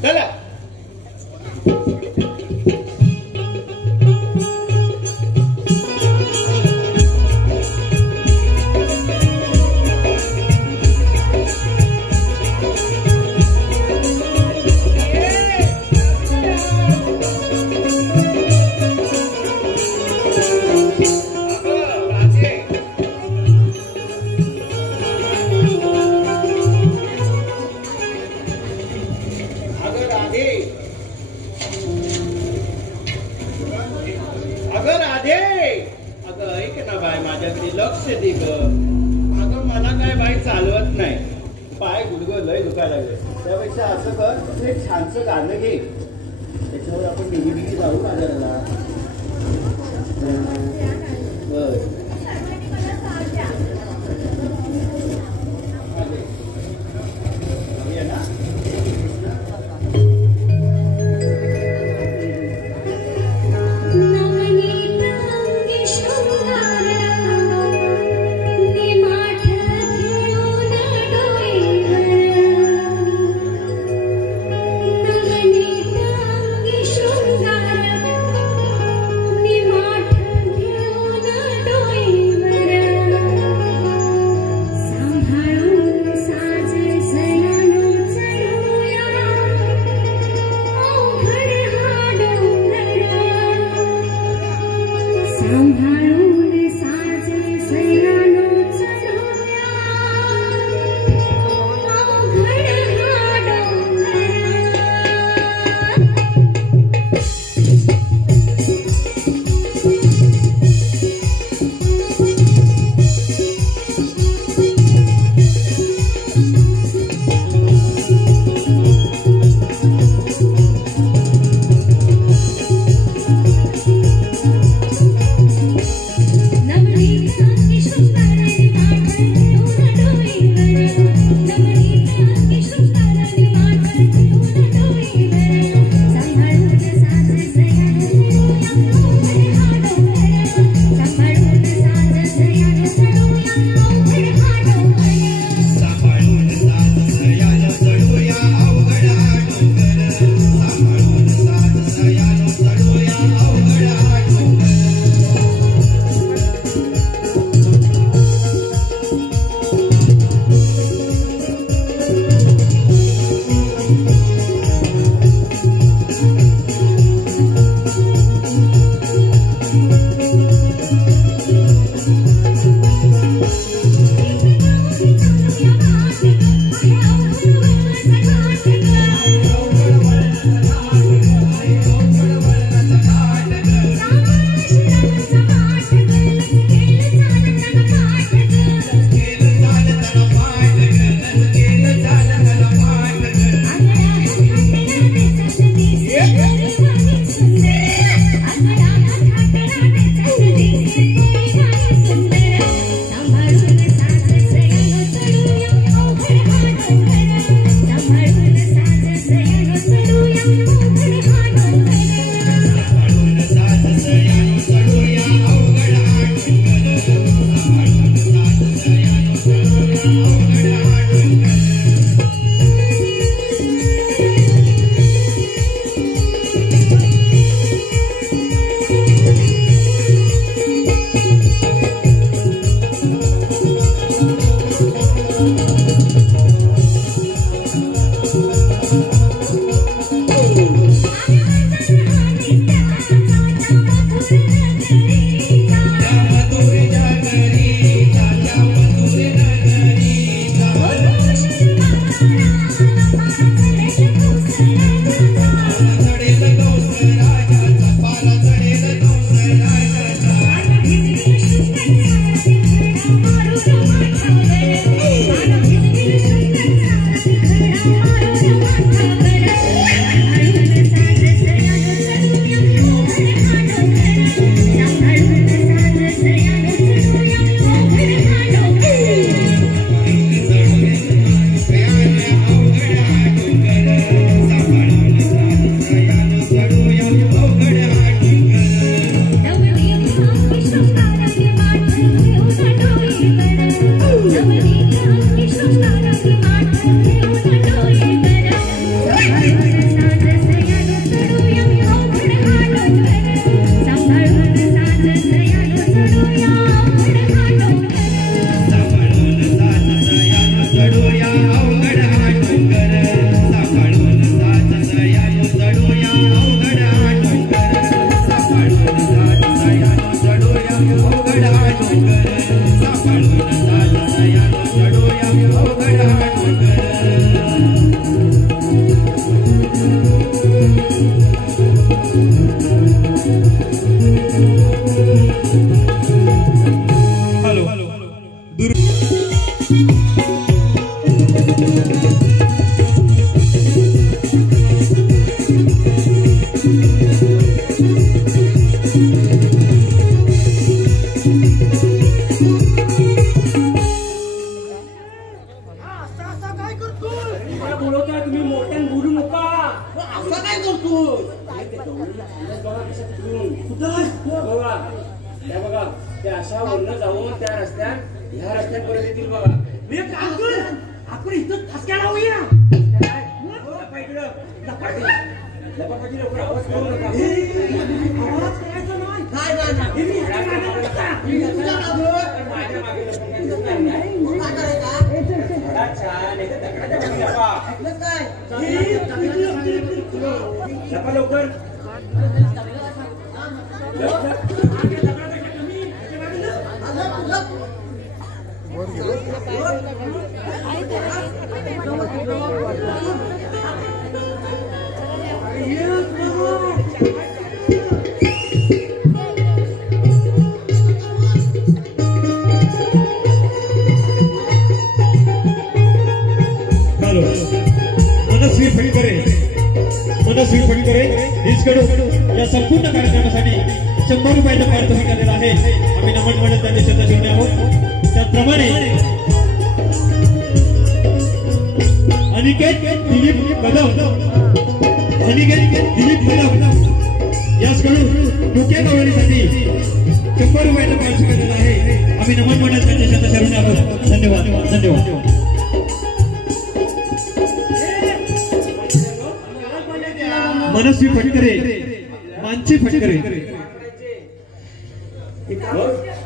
चला. माझ्याकडे लक्ष दे ग. अगं मला काय बाई चालवत नाही पाय गुडघं लय दुखायला लागले त्यापेक्षा असं कर एक छानसं गाणं घे त्याच्यावर आपण नेहमी जाऊ बाजाराला. Thank you. त्या रस्त्यात ह्या रस्त्यात परत येतील बघा. मी एक काम कर, आपण इथं ठसक्या लावूया. लपापटी लवकर आवाज करू नका. आवाज करायचा नाही. हे मी ह्याच्या मागे लागता. माझ्या मागे छान इथे दगडाच्या मागे लपा लवकर. मनस्वी फडकरे इसकडून या संपूर्ण कार्यक्रमासाठी 100 रुपयाचा पारितोषिक आलेला आहे. आम्ही नमन म्हणत त्यांचे श्रद्धाशून्य आहोत. त्याचप्रमाणे अनिकेत दिलीप कदम याचकडून मुख्य गवळणीसाठी 100 रुपयाचा पारितोषिक आलेला आहे. आम्ही नमन म्हणत त्यांचे श्रद्धाशून्य आहोत. धन्यवाद धन्यवाद. मनस्वी फटकरे मानसी फटकरे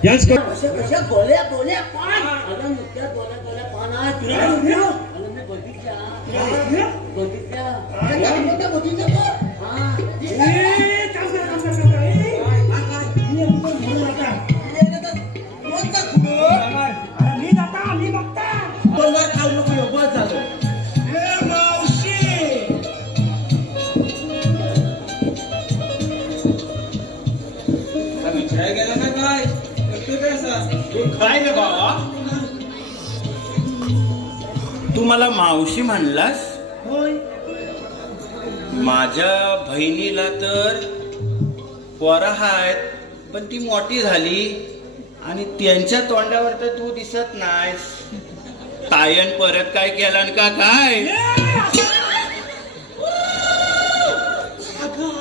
याच कशा बोल्या बोल्या पान अगं नुकत्या बोल्या पान आहे तुला मी बघितल्या मी जाता मी बघता बोलणार खाऊ नको बस झालं. काय रे बाबा, तू मला मावशी म्हणलास? होय. माझ्या बहिणीला तर पोरं आहेत, पण ती मोठी झाली आणि त्यांच्या तोंडावर तर तू दिसत नाहीस. तायन परत काय केला का काय?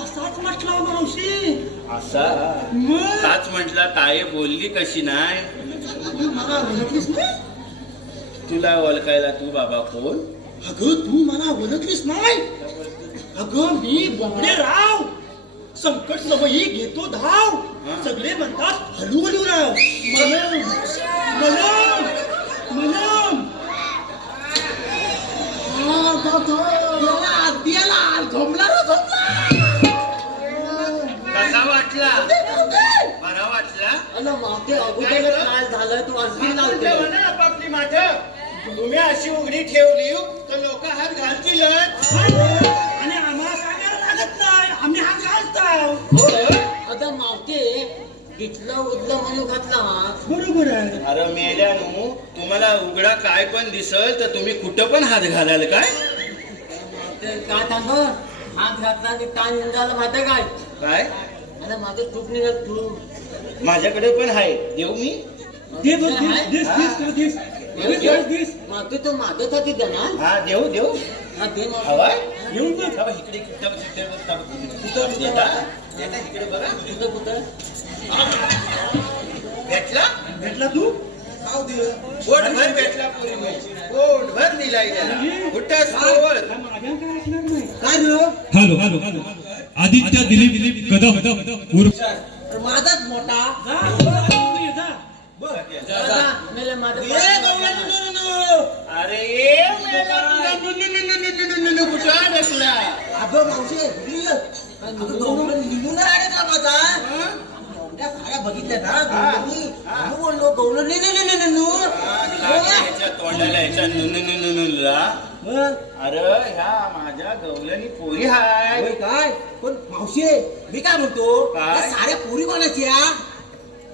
असाच म्हटला मावशी. असा साच म्हटला. ताये बोलली कशी नाही? मला ओळखलीस नाही. तुला ओळखायला तू बाबा कोण? अगं तू मला ओळखलीस नाही. अगं मी बोंबडे राव, संकट समयी घेतो धाव. सगळे म्हणतात हलू हलू राव. मलम मलम मलम कसा वाटला? बरा वाटला? मागते अगोदर काय झालं तू आणखी लावते आपापली माठ तुम्ही अशी उघडी ठेवली तर लोक हात घालतीलच. आणि आम्हाला सांगायला लागत नाही, आम्ही हात घालतो. आता मावते घेतलं उडलं म्हणून घातला. बरोबर आहे. अरे मेल्यानु तुम्हाला उघडा काय पण दिसल तर तुम्ही कुठं पण हात घालाल काय? काय सांगतो हात घातला आणि काय निघाला माहिती काय? काय अरे माझं तूप निघत तू माझ्याकडे पण आहे. देऊ मी? मागते तो मागसाठी देणार. हा देऊ देऊ. हा दे हवाय येऊन बघ. इकडे इकडे बघा. कुठं कुठं भेटला भेटला तू. पोटभर भेटला. पुरी पोटभर दिलाय त्याला. कुठं सोबत माझ्या काय असणार नाही. काय रे hello hello hello Aditya Dilip Kadam उर्फ माझाच मोठा मेले माझं अरे कुठं ढकला? अगं मावशी लिहून राहिले का माझा साड्या बघितल्या ना बोललो गौलं तोंडाला याच्या नुनुला. अरे ह्या माझ्या गवल्यानी पोरी हाय. काय पण मावशी मी काय म्हणतो काय? साऱ्या पोरी कोणाच्या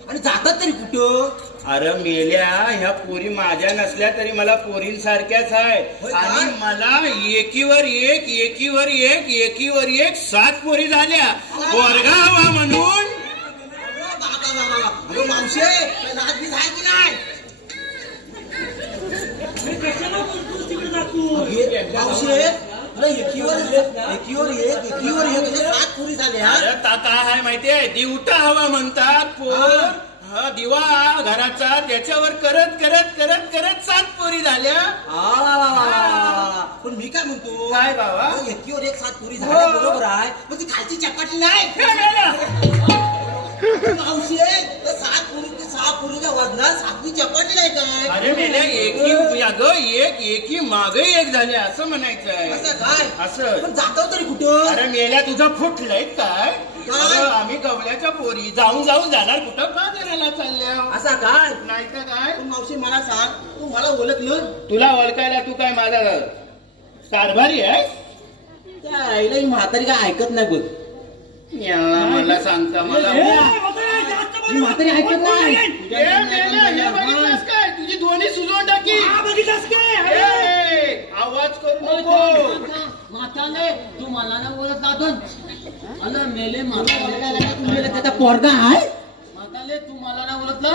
आणि जातात तरी कुठं? अरे मेल्या ह्या पोरी माझ्या नसल्या तरी मला पोरींसारख्याच आहे. आणि मला एकीवर एक एकीवर एक एकीवर एक 7 पोरी झाल्या. वर्गा हवा म्हणून. मावशी राजबीज आहे की नाही? कशाला बोलतोस तिकडे जातो? मावशी एकीवर एक 7 पोरी झाल्या. अरे काय आहे माहितीये? दिवटा हवा म्हणतात पोर. हा दिवा घराचा त्याच्यावर करत करत करत करत 7 पोरी झाल्या. पण मी काय म्हणतो, काय बाबा, एकीवर एक 7 पोरी झाल्या बरोबर आहे, पण ती खालची चपाटी नाही. मावशी 6 पोरीच्या वजनात 7वी चपाटी नाही काय? अरे मेल्या एकी मागे एक झाल्या असं म्हणायचं आहे. असं काय? असं पण जातो तरी कुठं? अरे मेल्या तुझं फुटलंय काय? आम्ही गवल्याच्या पोरी जाऊन जाणार कुठं का करायला चालल्या? असा काय? नाही तर काय? पण मावशी मला सांग, तू मला ओळखलं? तुला ओळखायला तू काय माझा कारभारी आहेस? त्या आईला ही म्हातारी काय ऐकत नाही बघ. मला सांगता मला ही म्हातारी ऐकत नाही. काय तुझी दोन्ही सुजवून टाकी. आवाज करू नको. म्हातारे तू मला ना बोलत दादून. अरे मेले म्हातारे त्याचा पोरगा आहे. म्हातारे तू मला ना बोलत.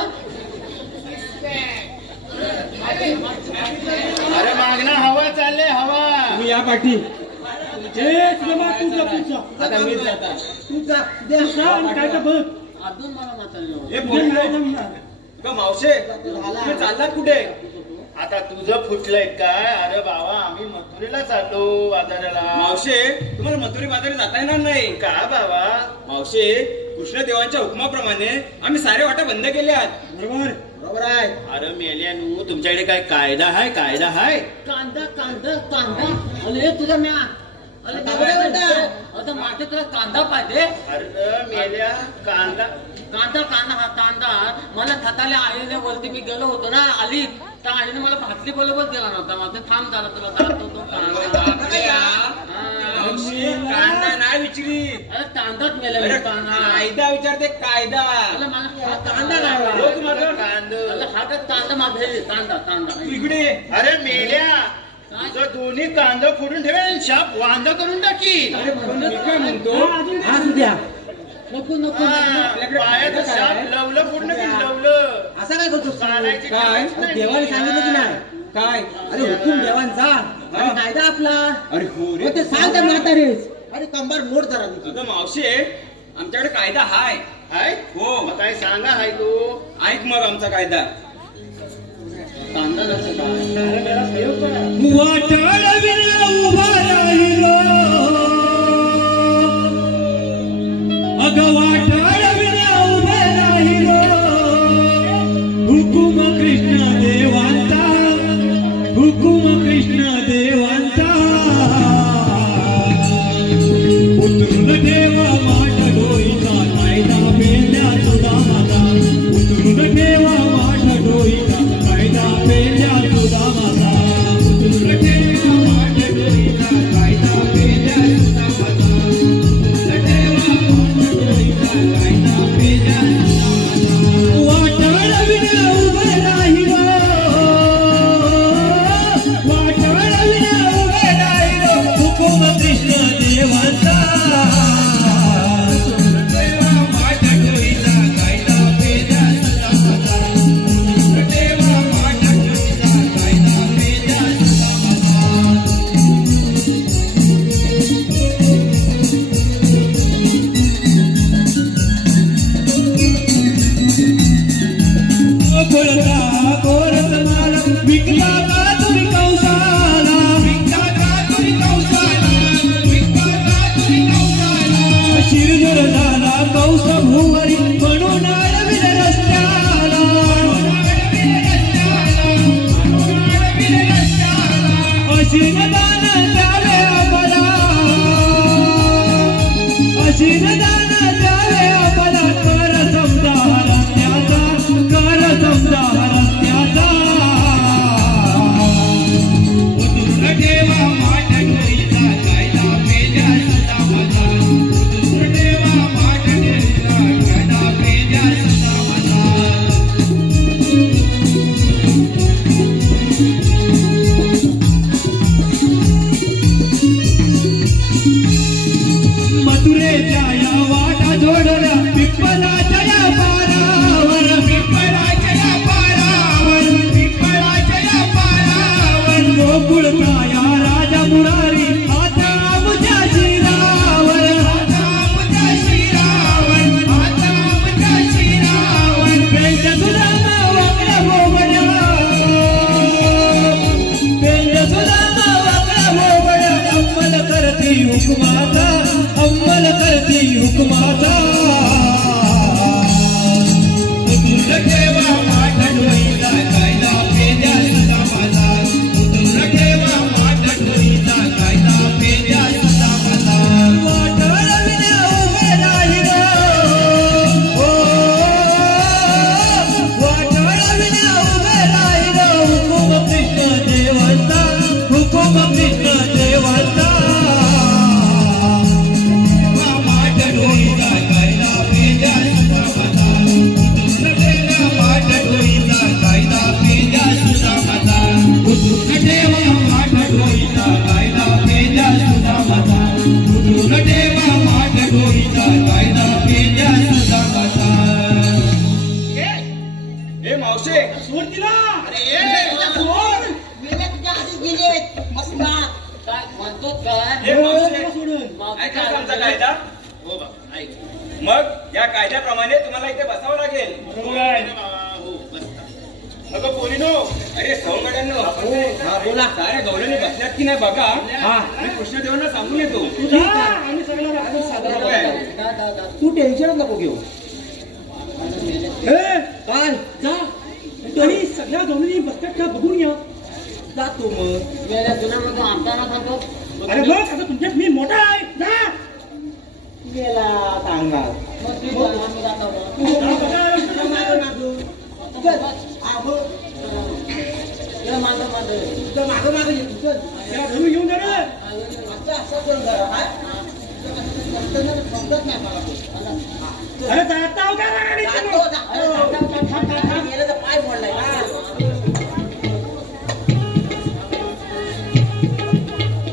अरे मागणं हवा चालले हवा. तुम्ही या पाठी आता मीच जाता. काय तर बघ अजून मला म्हातारे मावशे चाललात कुठे? आता तुझं फुटलंय काय? अरे बाबा आम्ही मथुरीला चाललो बाजाराला. मावशे तुम्हाला मथुरी बाजारात जाता येणार नाही का बाबा? मावशे कृष्णदेवांच्या हुकमाप्रमाणे आम्ही सारे वाटा बंद केल्यात. बरोबर आहे. अरे मेल्यानू तुमच्याकडे काय कायदा आहे? कायदा आहे? कांदा कांदा कांदा अरे तुझा म्या अरे माटे तुला कांदा पाहिजे. अरे मेल्या कांदा कांदा कांदा हा कांदा मला थताल्या आईने वरती मी गेलो होतो ना आली त्या आईने मला भाकरी बरोबर दिला नव्हता. मला थांब झाला तुला दाखवतो तो कांदा नाही विचारी. अरे कांदाच मेला कायदा विचारते कायदा. मला कांदा नाही हा कांदा माझे कांदा कांदा इकडे. अरे मेल्या तुझं दोन्ही कांदा फोडून ठेवेल शाप वांदा करून टाकी. काय म्हणतो नको नको पायाचं शाप लवलं पूर्ण लवलं. असं काय करतो? चालायची काय? देवाने सांगितलं की नाही काय? अरे हुकूम देवांचा आणि कायदा आपला. अरे हो रे. ते सांग त्या म्हातारीच. अरे कंबर मोड जरा अगं मावशे आमच्याकडे कायदा हाय. हाय हो मग काय सांगा हाय तू? ऐक मग आमचा कायदा. कांदा नसतो वाटाळविला उभा राहिलो अगं वाटाळविला उभे राहिलो हुकुम कृष्ण देवांचा हुकुम कृष्ण देवांचा उतरून देवा माठ डोईचा कायदा पेल्या तुला माझा उतरून देवा माठ डोईचा कायदा पेल्या तुला माझा उतरून देवा माठ डोईचा कायदा पेल्या तुला माझा उतरून देवा माठ डोईचा कायदा पेल्या तुला माझा वाटाळ विना उभं राहिलो वाटाळ सोड तिला. मेले तुझ्या आधी गेले मस्त काय म्हणतो काय हे मावशी सोडून. ऐका आमचा कायदा. हो बा ऐक. मग या कायद्याप्रमाणे तुम्हाला इथे बसावं लागेल. बरोबर आहे. हो बसता. अगं पोरीनो, अरे सौंगड्यांनो, बोला साऱ्या गवळणी बसल्यात की नाही बघा. मी कृष्णदेवांना सांगून येतो. तू जा, आम्ही सगळ्याला राखून साधा. तू टेन्शन नको घेऊ. काय जा तरी सगळ्या गवळणी बसतात का बघून या. जा तू मग मेल्या तुला मग आमताना सांगतो. अरे बघ आता तुमच्यात मी मोठा आहे. जा गेला सांगा मग तू आम्ही जातो घरी घेऊन जा रे. अरे जाता हो का पाय पडलाय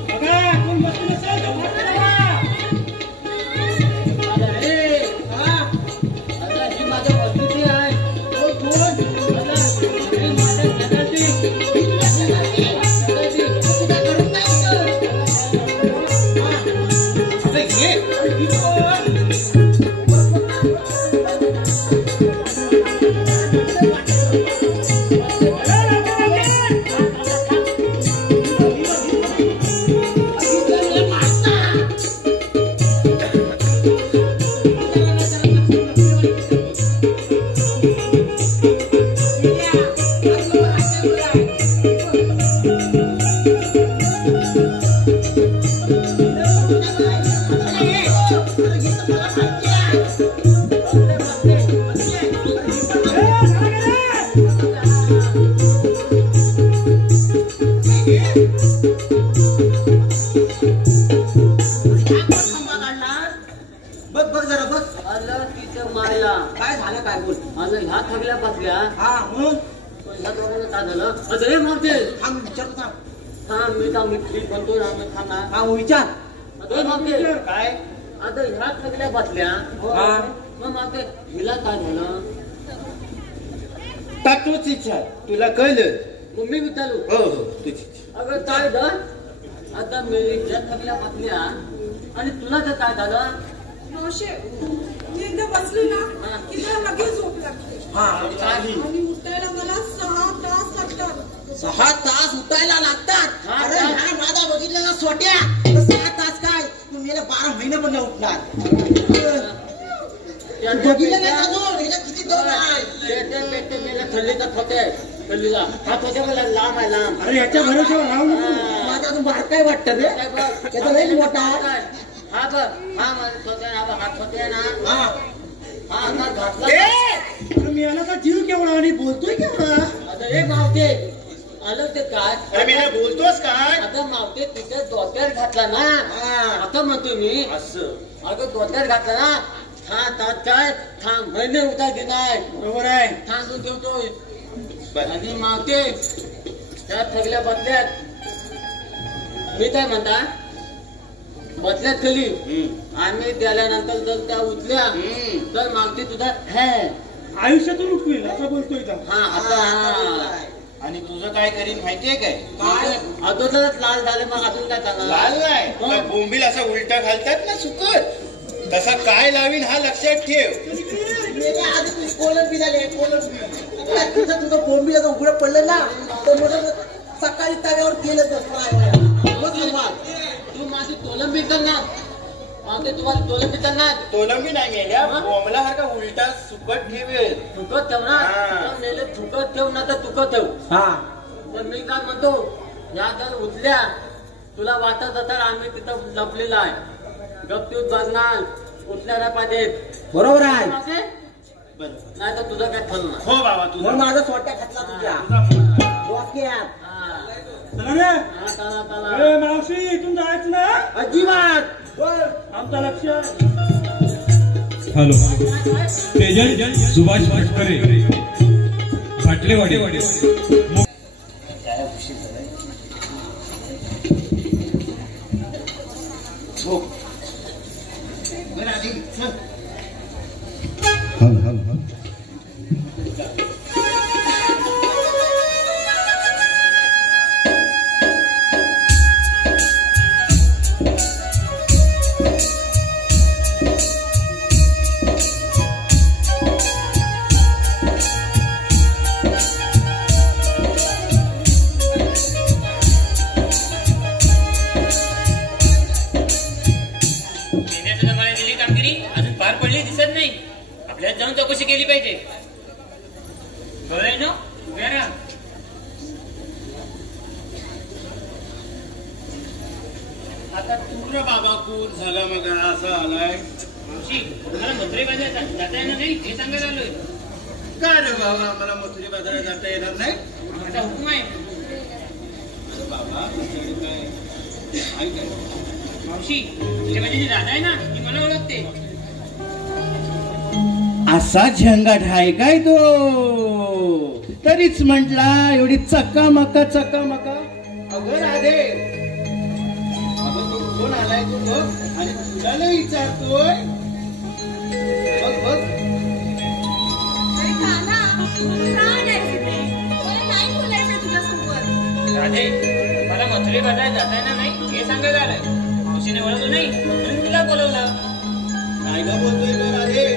बघा कोण बसू नसेल तर फाटलं जावा. ही माझ्या पद्धती आहे. काय झालं काय बोल. ह्या थकल्या बसल्या. हा मग ह्या दोघांना काय झालं. अरे मावते थांब विचारतो थांब. थांब मी थांब मी म्हणतो आम्ही थांबा. हा विचार. अरे मावते काय आता ह्या थकल्या बसल्या. मग मावते हिला काय झालं. का तूच इच्छा तुला कळलं. मग मी विचारू. हो हो तुझी. अगं काय झालं. आता मी ह्या थकल्या बसल्या आणि तुला तर काय झालं. मावशे मी एकदा बसली ना की मला लगेच झोप लागते. आणि उठायला मला 6 तास लागतात. 6 तास उठायला लागतात. हा, अरे हा. हा माझा बघितलं ना सोट्या तर 6 तास काय तू मेला 12 महिने पण नाही उठणार. बघितलं नाही का तू याच्यात किती दोन आहे. मेला थल्लीचा थोटे थल्लीला हा थोटे मला लांब आहे लांब. अरे याच्या भरोशावर राहू नको. माझा अजून बाहेर काय वाटतं रे त्याचा लई मोठा आहे. हा बघ हा माझा थोटे हा थोटे ना. हा हा अंगात घातला. अरे मी याला का जीव केवढा आणि बोलतोय केवढा. आता हे मावते आलं ते काय. अरे मी नाही बोलतोस काय. आता मावते तिथे डोक्यात घातला ना. आता म्हणतो मी असं अगं डोक्यात घातला ना. हा तात काय थांब महिने उठा देणार. बरोबर आहे. थांबून ठेवतोय. बरं. आणि मावते त्या थकल्या बदल्यात मी काय म्हणता बदल्यात केली. आम्ही गेल्यानंतर जर त्या उठल्या तर मावते तुझा हे आयुष्यातून उठवेल असं बोलतोय का. हा आता आणि तुझं काय करीन माहितीये काय. काय अगोदरच लाल झाले मग अजून काय करणार. लाल नाही तुला बोंबील असा उलटा घालतात ना सुकत तसा काय लावीन हा लक्षात ठेव. मेल्या आधी तुझी कोलंबी झाली कोलंबी. तुझं बोंबीला उघडं पडलं ना तर मग सकाळी तव्यावर केलं तू माझी तोलंबी करणार. मावते तुम्हाला तोलंबी करणार. तोलंबी नाही मेल्या बोंबला सारखा उलटा सुकट ठेवेल. फुकट ठेव ना. मेले फुकट ठेव ना तर तुकत ठेव. पण मी काय म्हणतो या जर उठल्या तुला वाटत असेल आम्ही तिथं लपलेला आहे. गपचूप बघणार उठणाऱ्या पाहिजेत. बरोबर आहे. नाही तर तुझं काय ठरणार. हो बाबा तुझं माझा सोट्या घातला तुझ्या डोक्यात. चला रे. हा चला चला. अरे मावशी इथून जायचं ना अजिबात. आमचा लक्ष. हॅलो तेजल सुभाष भटकरे फाटलेवाडी. चौकशी केली पाहिजे. कळलं ना? वेरा आता तुझा बाबा कोण झाला मग असा आलाय. मावशी तुम्हाला मथुरे बाजारात जाता येणार नाही हे सांगायला आलोय. का रे बाबा आम्हाला मथुरे बाजारात जाता येणार नाही? माझा हुकूम आहे. बाबा काय ऐक मावशी तुझ्या माझी दादा आहे ना ती मला ओळखते. असा झंगाट आहे काय तो? तरीच म्हटला एवढी चक्कामक्का चक्कामक्का. अगं राधे कोण आलाय तू बघ आणि तुला नाही विचारतोय. बघ बघ राधे मला मथुरे बाजारात जाता येणार नाही हे सांगायला आलंय. मावशीने ओळखलं नाही म्हणून तुला बोलवलं. काय का बोलतोय तो राधे?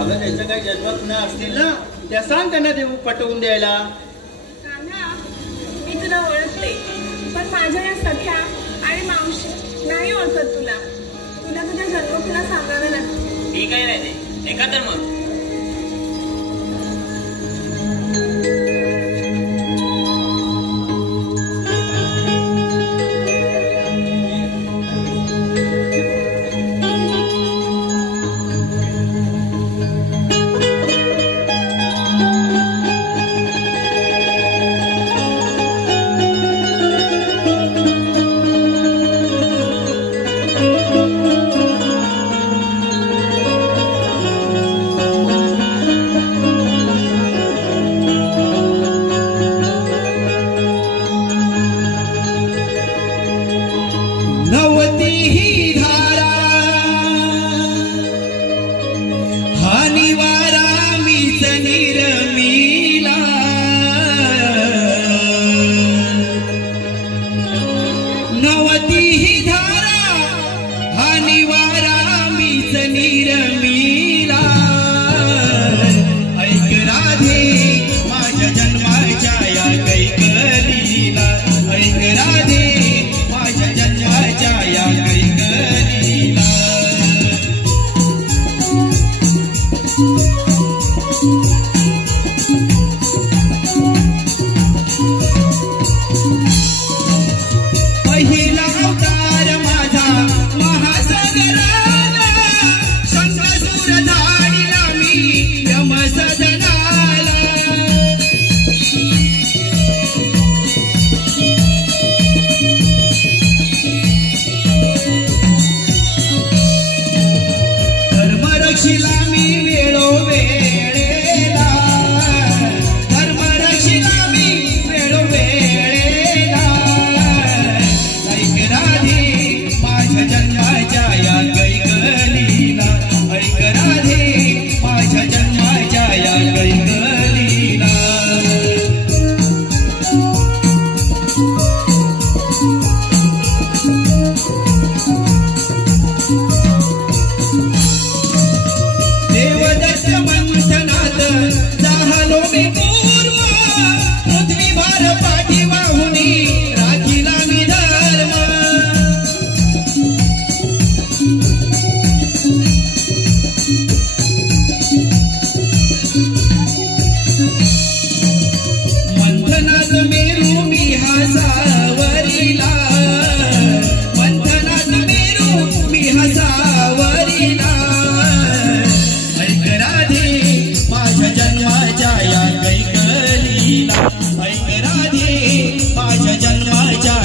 अगं त्यांच्या काही जन्मखुणा असतील ना त्या सांग त्यांना देऊ पटवून द्यायला. मी तुला ओळखते पण माझ्या या सख्या आणि मावशी नाही ओळखत तुला. तुला तुझ्या जन्मखुणा सांगाव्या लागतील. ठीक आहे राधे एका तर मग माझ्या जन्माच्या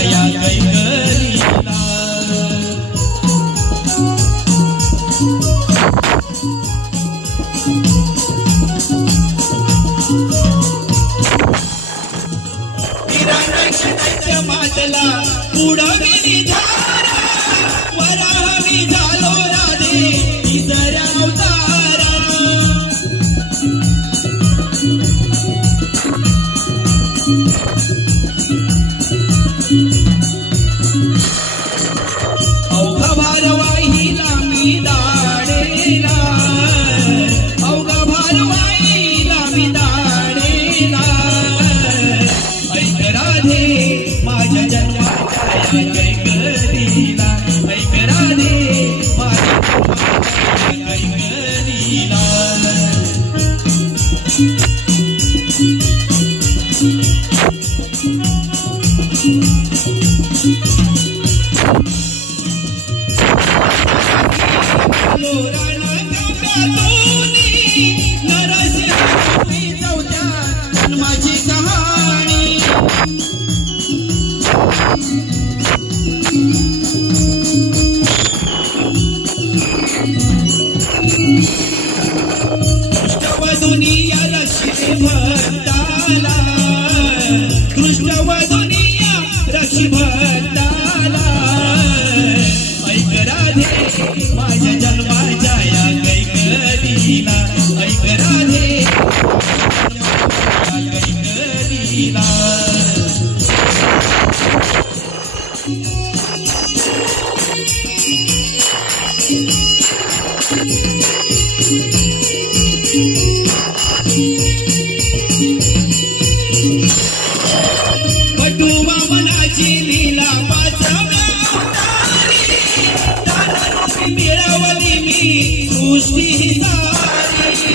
सृष्टी सारी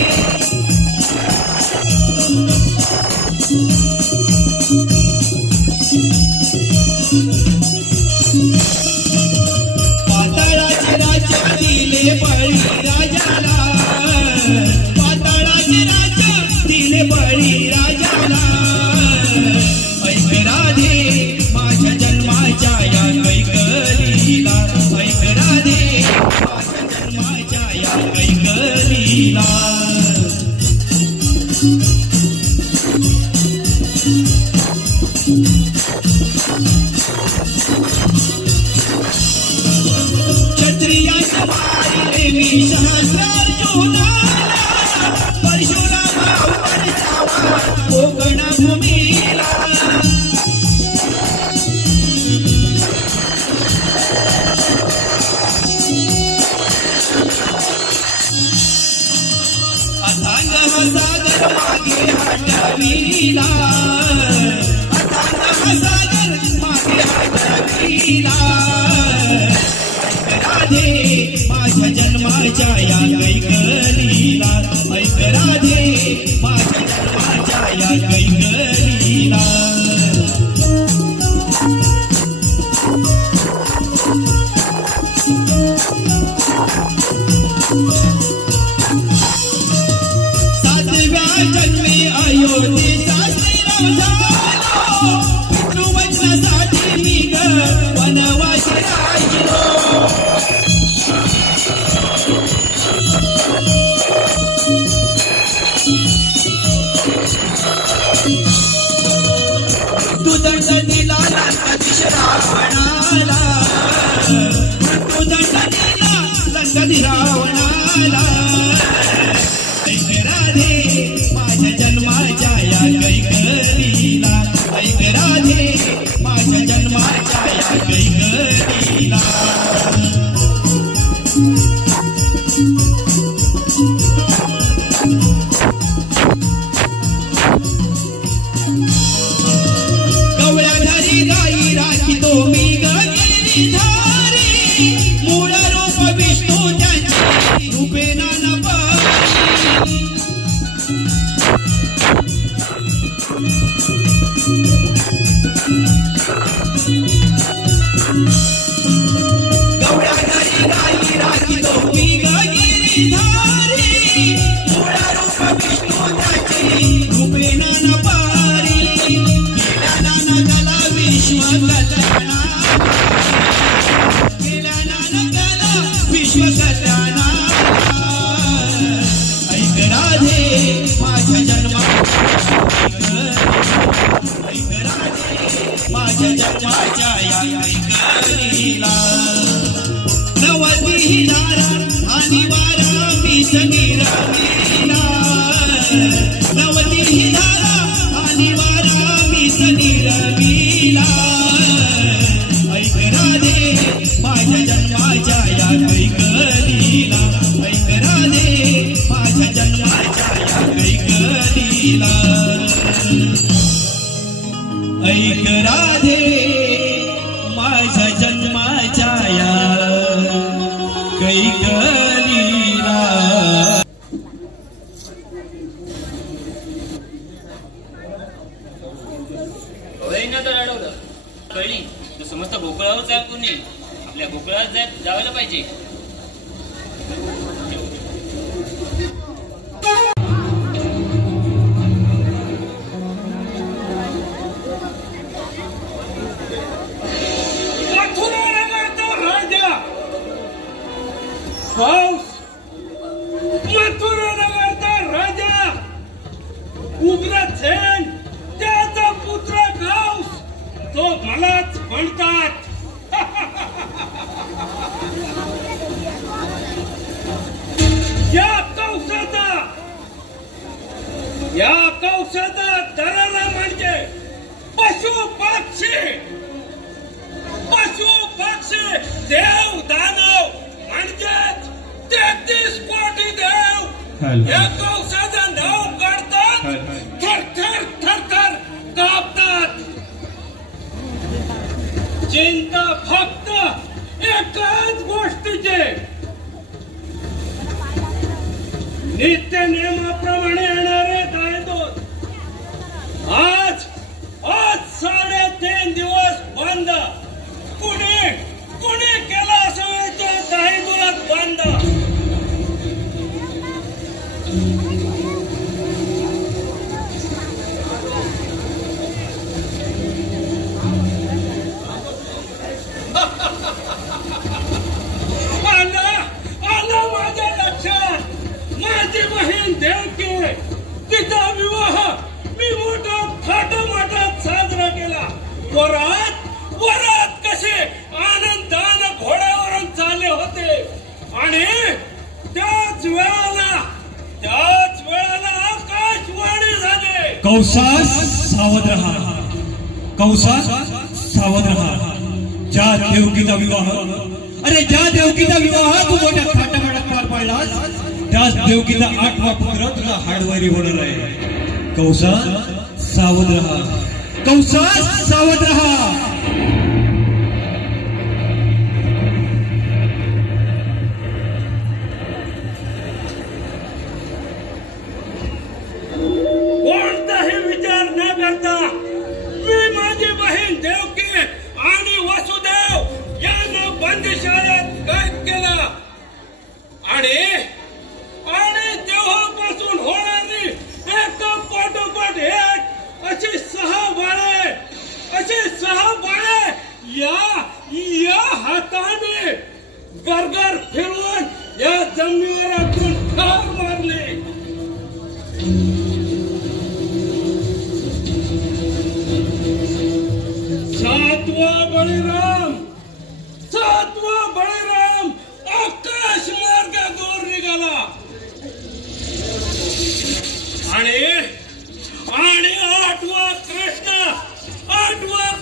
पाताळाचे राज्य दिले बळी राजाला पाताळाचे राज्य दिले बळी राजाला ऐक राधे माझ्या जन्माच्या या कैकलीला ऐक राधे माझ्या जन्माच्या या कैकलीला क्षत्रियांच्या मारिले मी सहस्रार्जुनाला परशुरामा उपरचावा कोकण भूमीला अथांग हा सागर मागे हटविला अथांग हा सागर मागे हटविला राधे माझ्या जन्माच्या या कैकलीला ऐक राधे माझ्या जन्माच्या या कैकलीला सातव्या जन्मी अयोध्येचा श्रीराम झालो पितृवचनासाठी मी ग वनवासी राहिलो तू दंड दिला लंकाधीश रावणाला तू दंड दिला लंकाधीश रावणाला ऐक राधे माझ्या जन्माच्या या कैकलीला ऐक राधे माझ्या जन्माच्या या कैकलीला गवळ्या घरी गाई राखितो मी गिरीधारी मूळ रूप विष्णू त्यांची रूपे नाना पारी गवळ्या घरी गाई राखितो मी गिरीधारी मूळ रूप विष्णू त्यांची रूपे नाना पारी नाना गला विश्व कल्याणा गेल्या नाना गला विश्व कल्याणा ऐक राधे माझ्या जन्माच्या ऐक राधे माझ्या जन्माच्या या कैकलीला नवती ही धारा आणि वारा मीच निरमीला नवती ही धारा आणि वारा मीच निरमीला ऐक राधे माझ्या जन्माच्या या कैकलीला ऐक राधे माझ्या जन्माच्या या कैकलीला ऐक राधे माझ्या जन्माच्या या कैकलीला गवळीनं तर अडवलं कळली तर समस्त गोकुळावर जाय कोणी आपल्या गोकुळात जायला पाहिजे. मथुरानगरचा राजा उग्रसेन त्याचा पुत्र गौस तो मलाच म्हणतात. या कौसाचा दराला म्हणजे पशु पक्षी देव दानव म्हणजेच 33 कोटी देव या कौसाचं नाव काढतात, थरथर कापतात. चिंता फक्त एकाच गोष्टीचे, नित्य नियमाप्रमाणे येणारे दायदूत आज 3.5 दिवस बंद. कुणी केला असावे तो दायदूत बंद. आलं माझ्या लक्षात. माझी बहीण देवकी तिचा विवाह मी मोठा थाटामाटात साजरा केला. वरात कसे आनंदानं घोड्यावरून चालले होते आणि त्याच वेळाला आकाशवाणी झाले. कौसास सावध रहा. ज्या देवकीचा विवाह तू मोठ्या थाटामाटात पार पाडलास त्याच देवकीचा 8वा पुत्र तुला हाडवारी होणार आहे. कौसास सावध रहा. कोणताही विचार न करता मी माझी बहीण देवकी आणि वसुदेव यांना बंदीशाळेत कैद केला आणि तेव्हापासून होणारी एका पाठोपाठ एक अशी 6 बाळे या हाताने गरगर फिरवून या जमिनीवर आपण ठार मारले. सातवा बळीराम आकाश मार्गावर निघाला आणि 8वा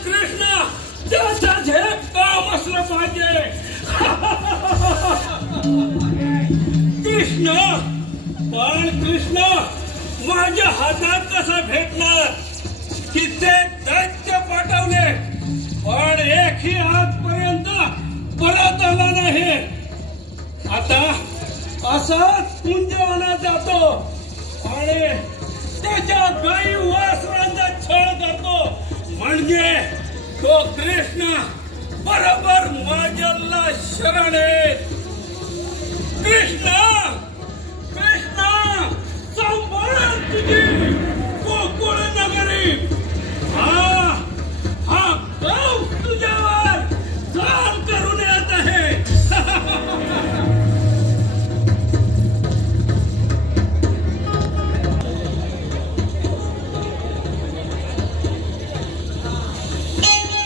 कृष्ण त्याचा झेप काम असलं पाहिजे. कृष्ण माझ्या हातात कसा भेटणार. कित्येक दैत्य पाठवले पण एकही आजपर्यंत परत आला नाही. आता असाच कुंजवनात जातो आणि त्याच्या गाई वासरांचा छळ करतो म्हणजे तो कृष्ण बरोबर माझ्याला शरण आहे. कृष्ण सांभाळ तुझी गोकुळ नगरी. हा गाव तुझ्यावर चाल करून येत आहे.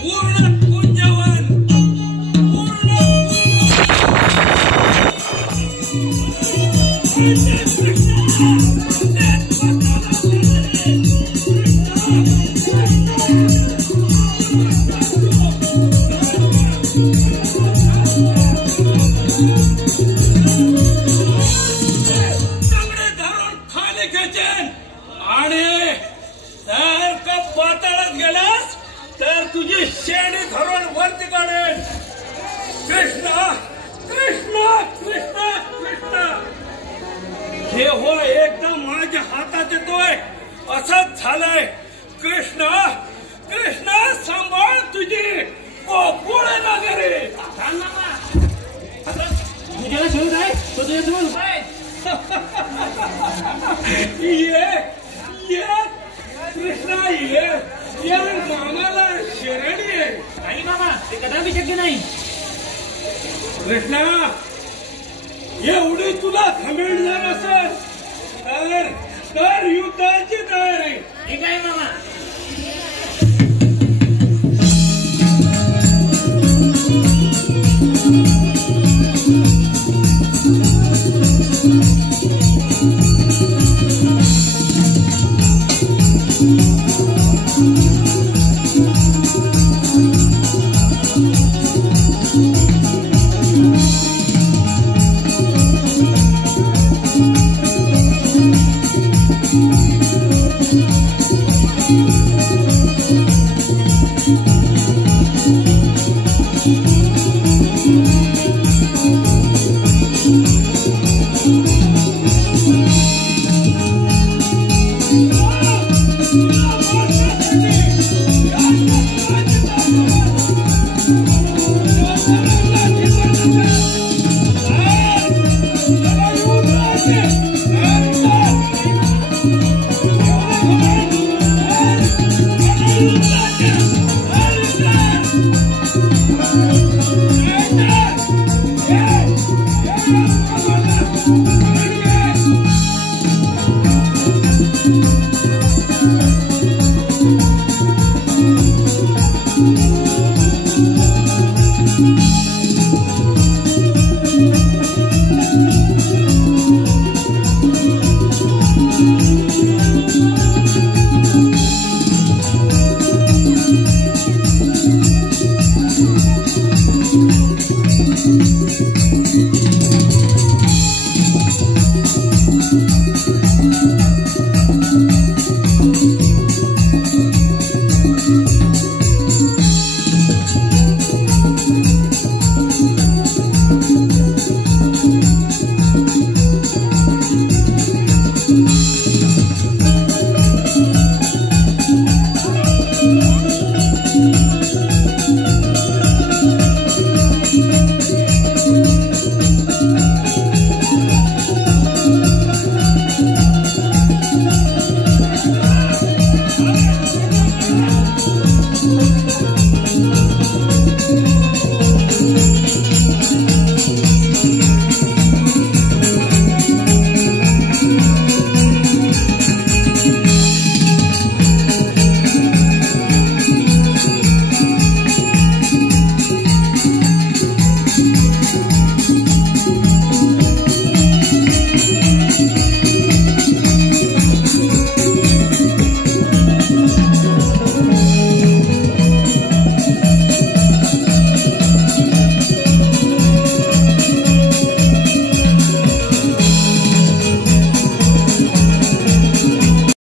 पूर्ण कुंजवन धरून खाली खेचेन आणि जर का पाताळात गेलास तर तुझी शेणी धरून वरती काढेन. कृष्ण हे हो एकदा माझ्या हातात येतोय असंच झालंय. कृष्ण सांभाळ तुझी गोकुळ नगरी. तुझ्याला शोध आहे तो तुझ्या ये कृष्णा ये मामाला शरणी आहे. नाही मामा ते कदापि शक्य नाही. कृष्णा एवढी तुला घमेंड जर असेल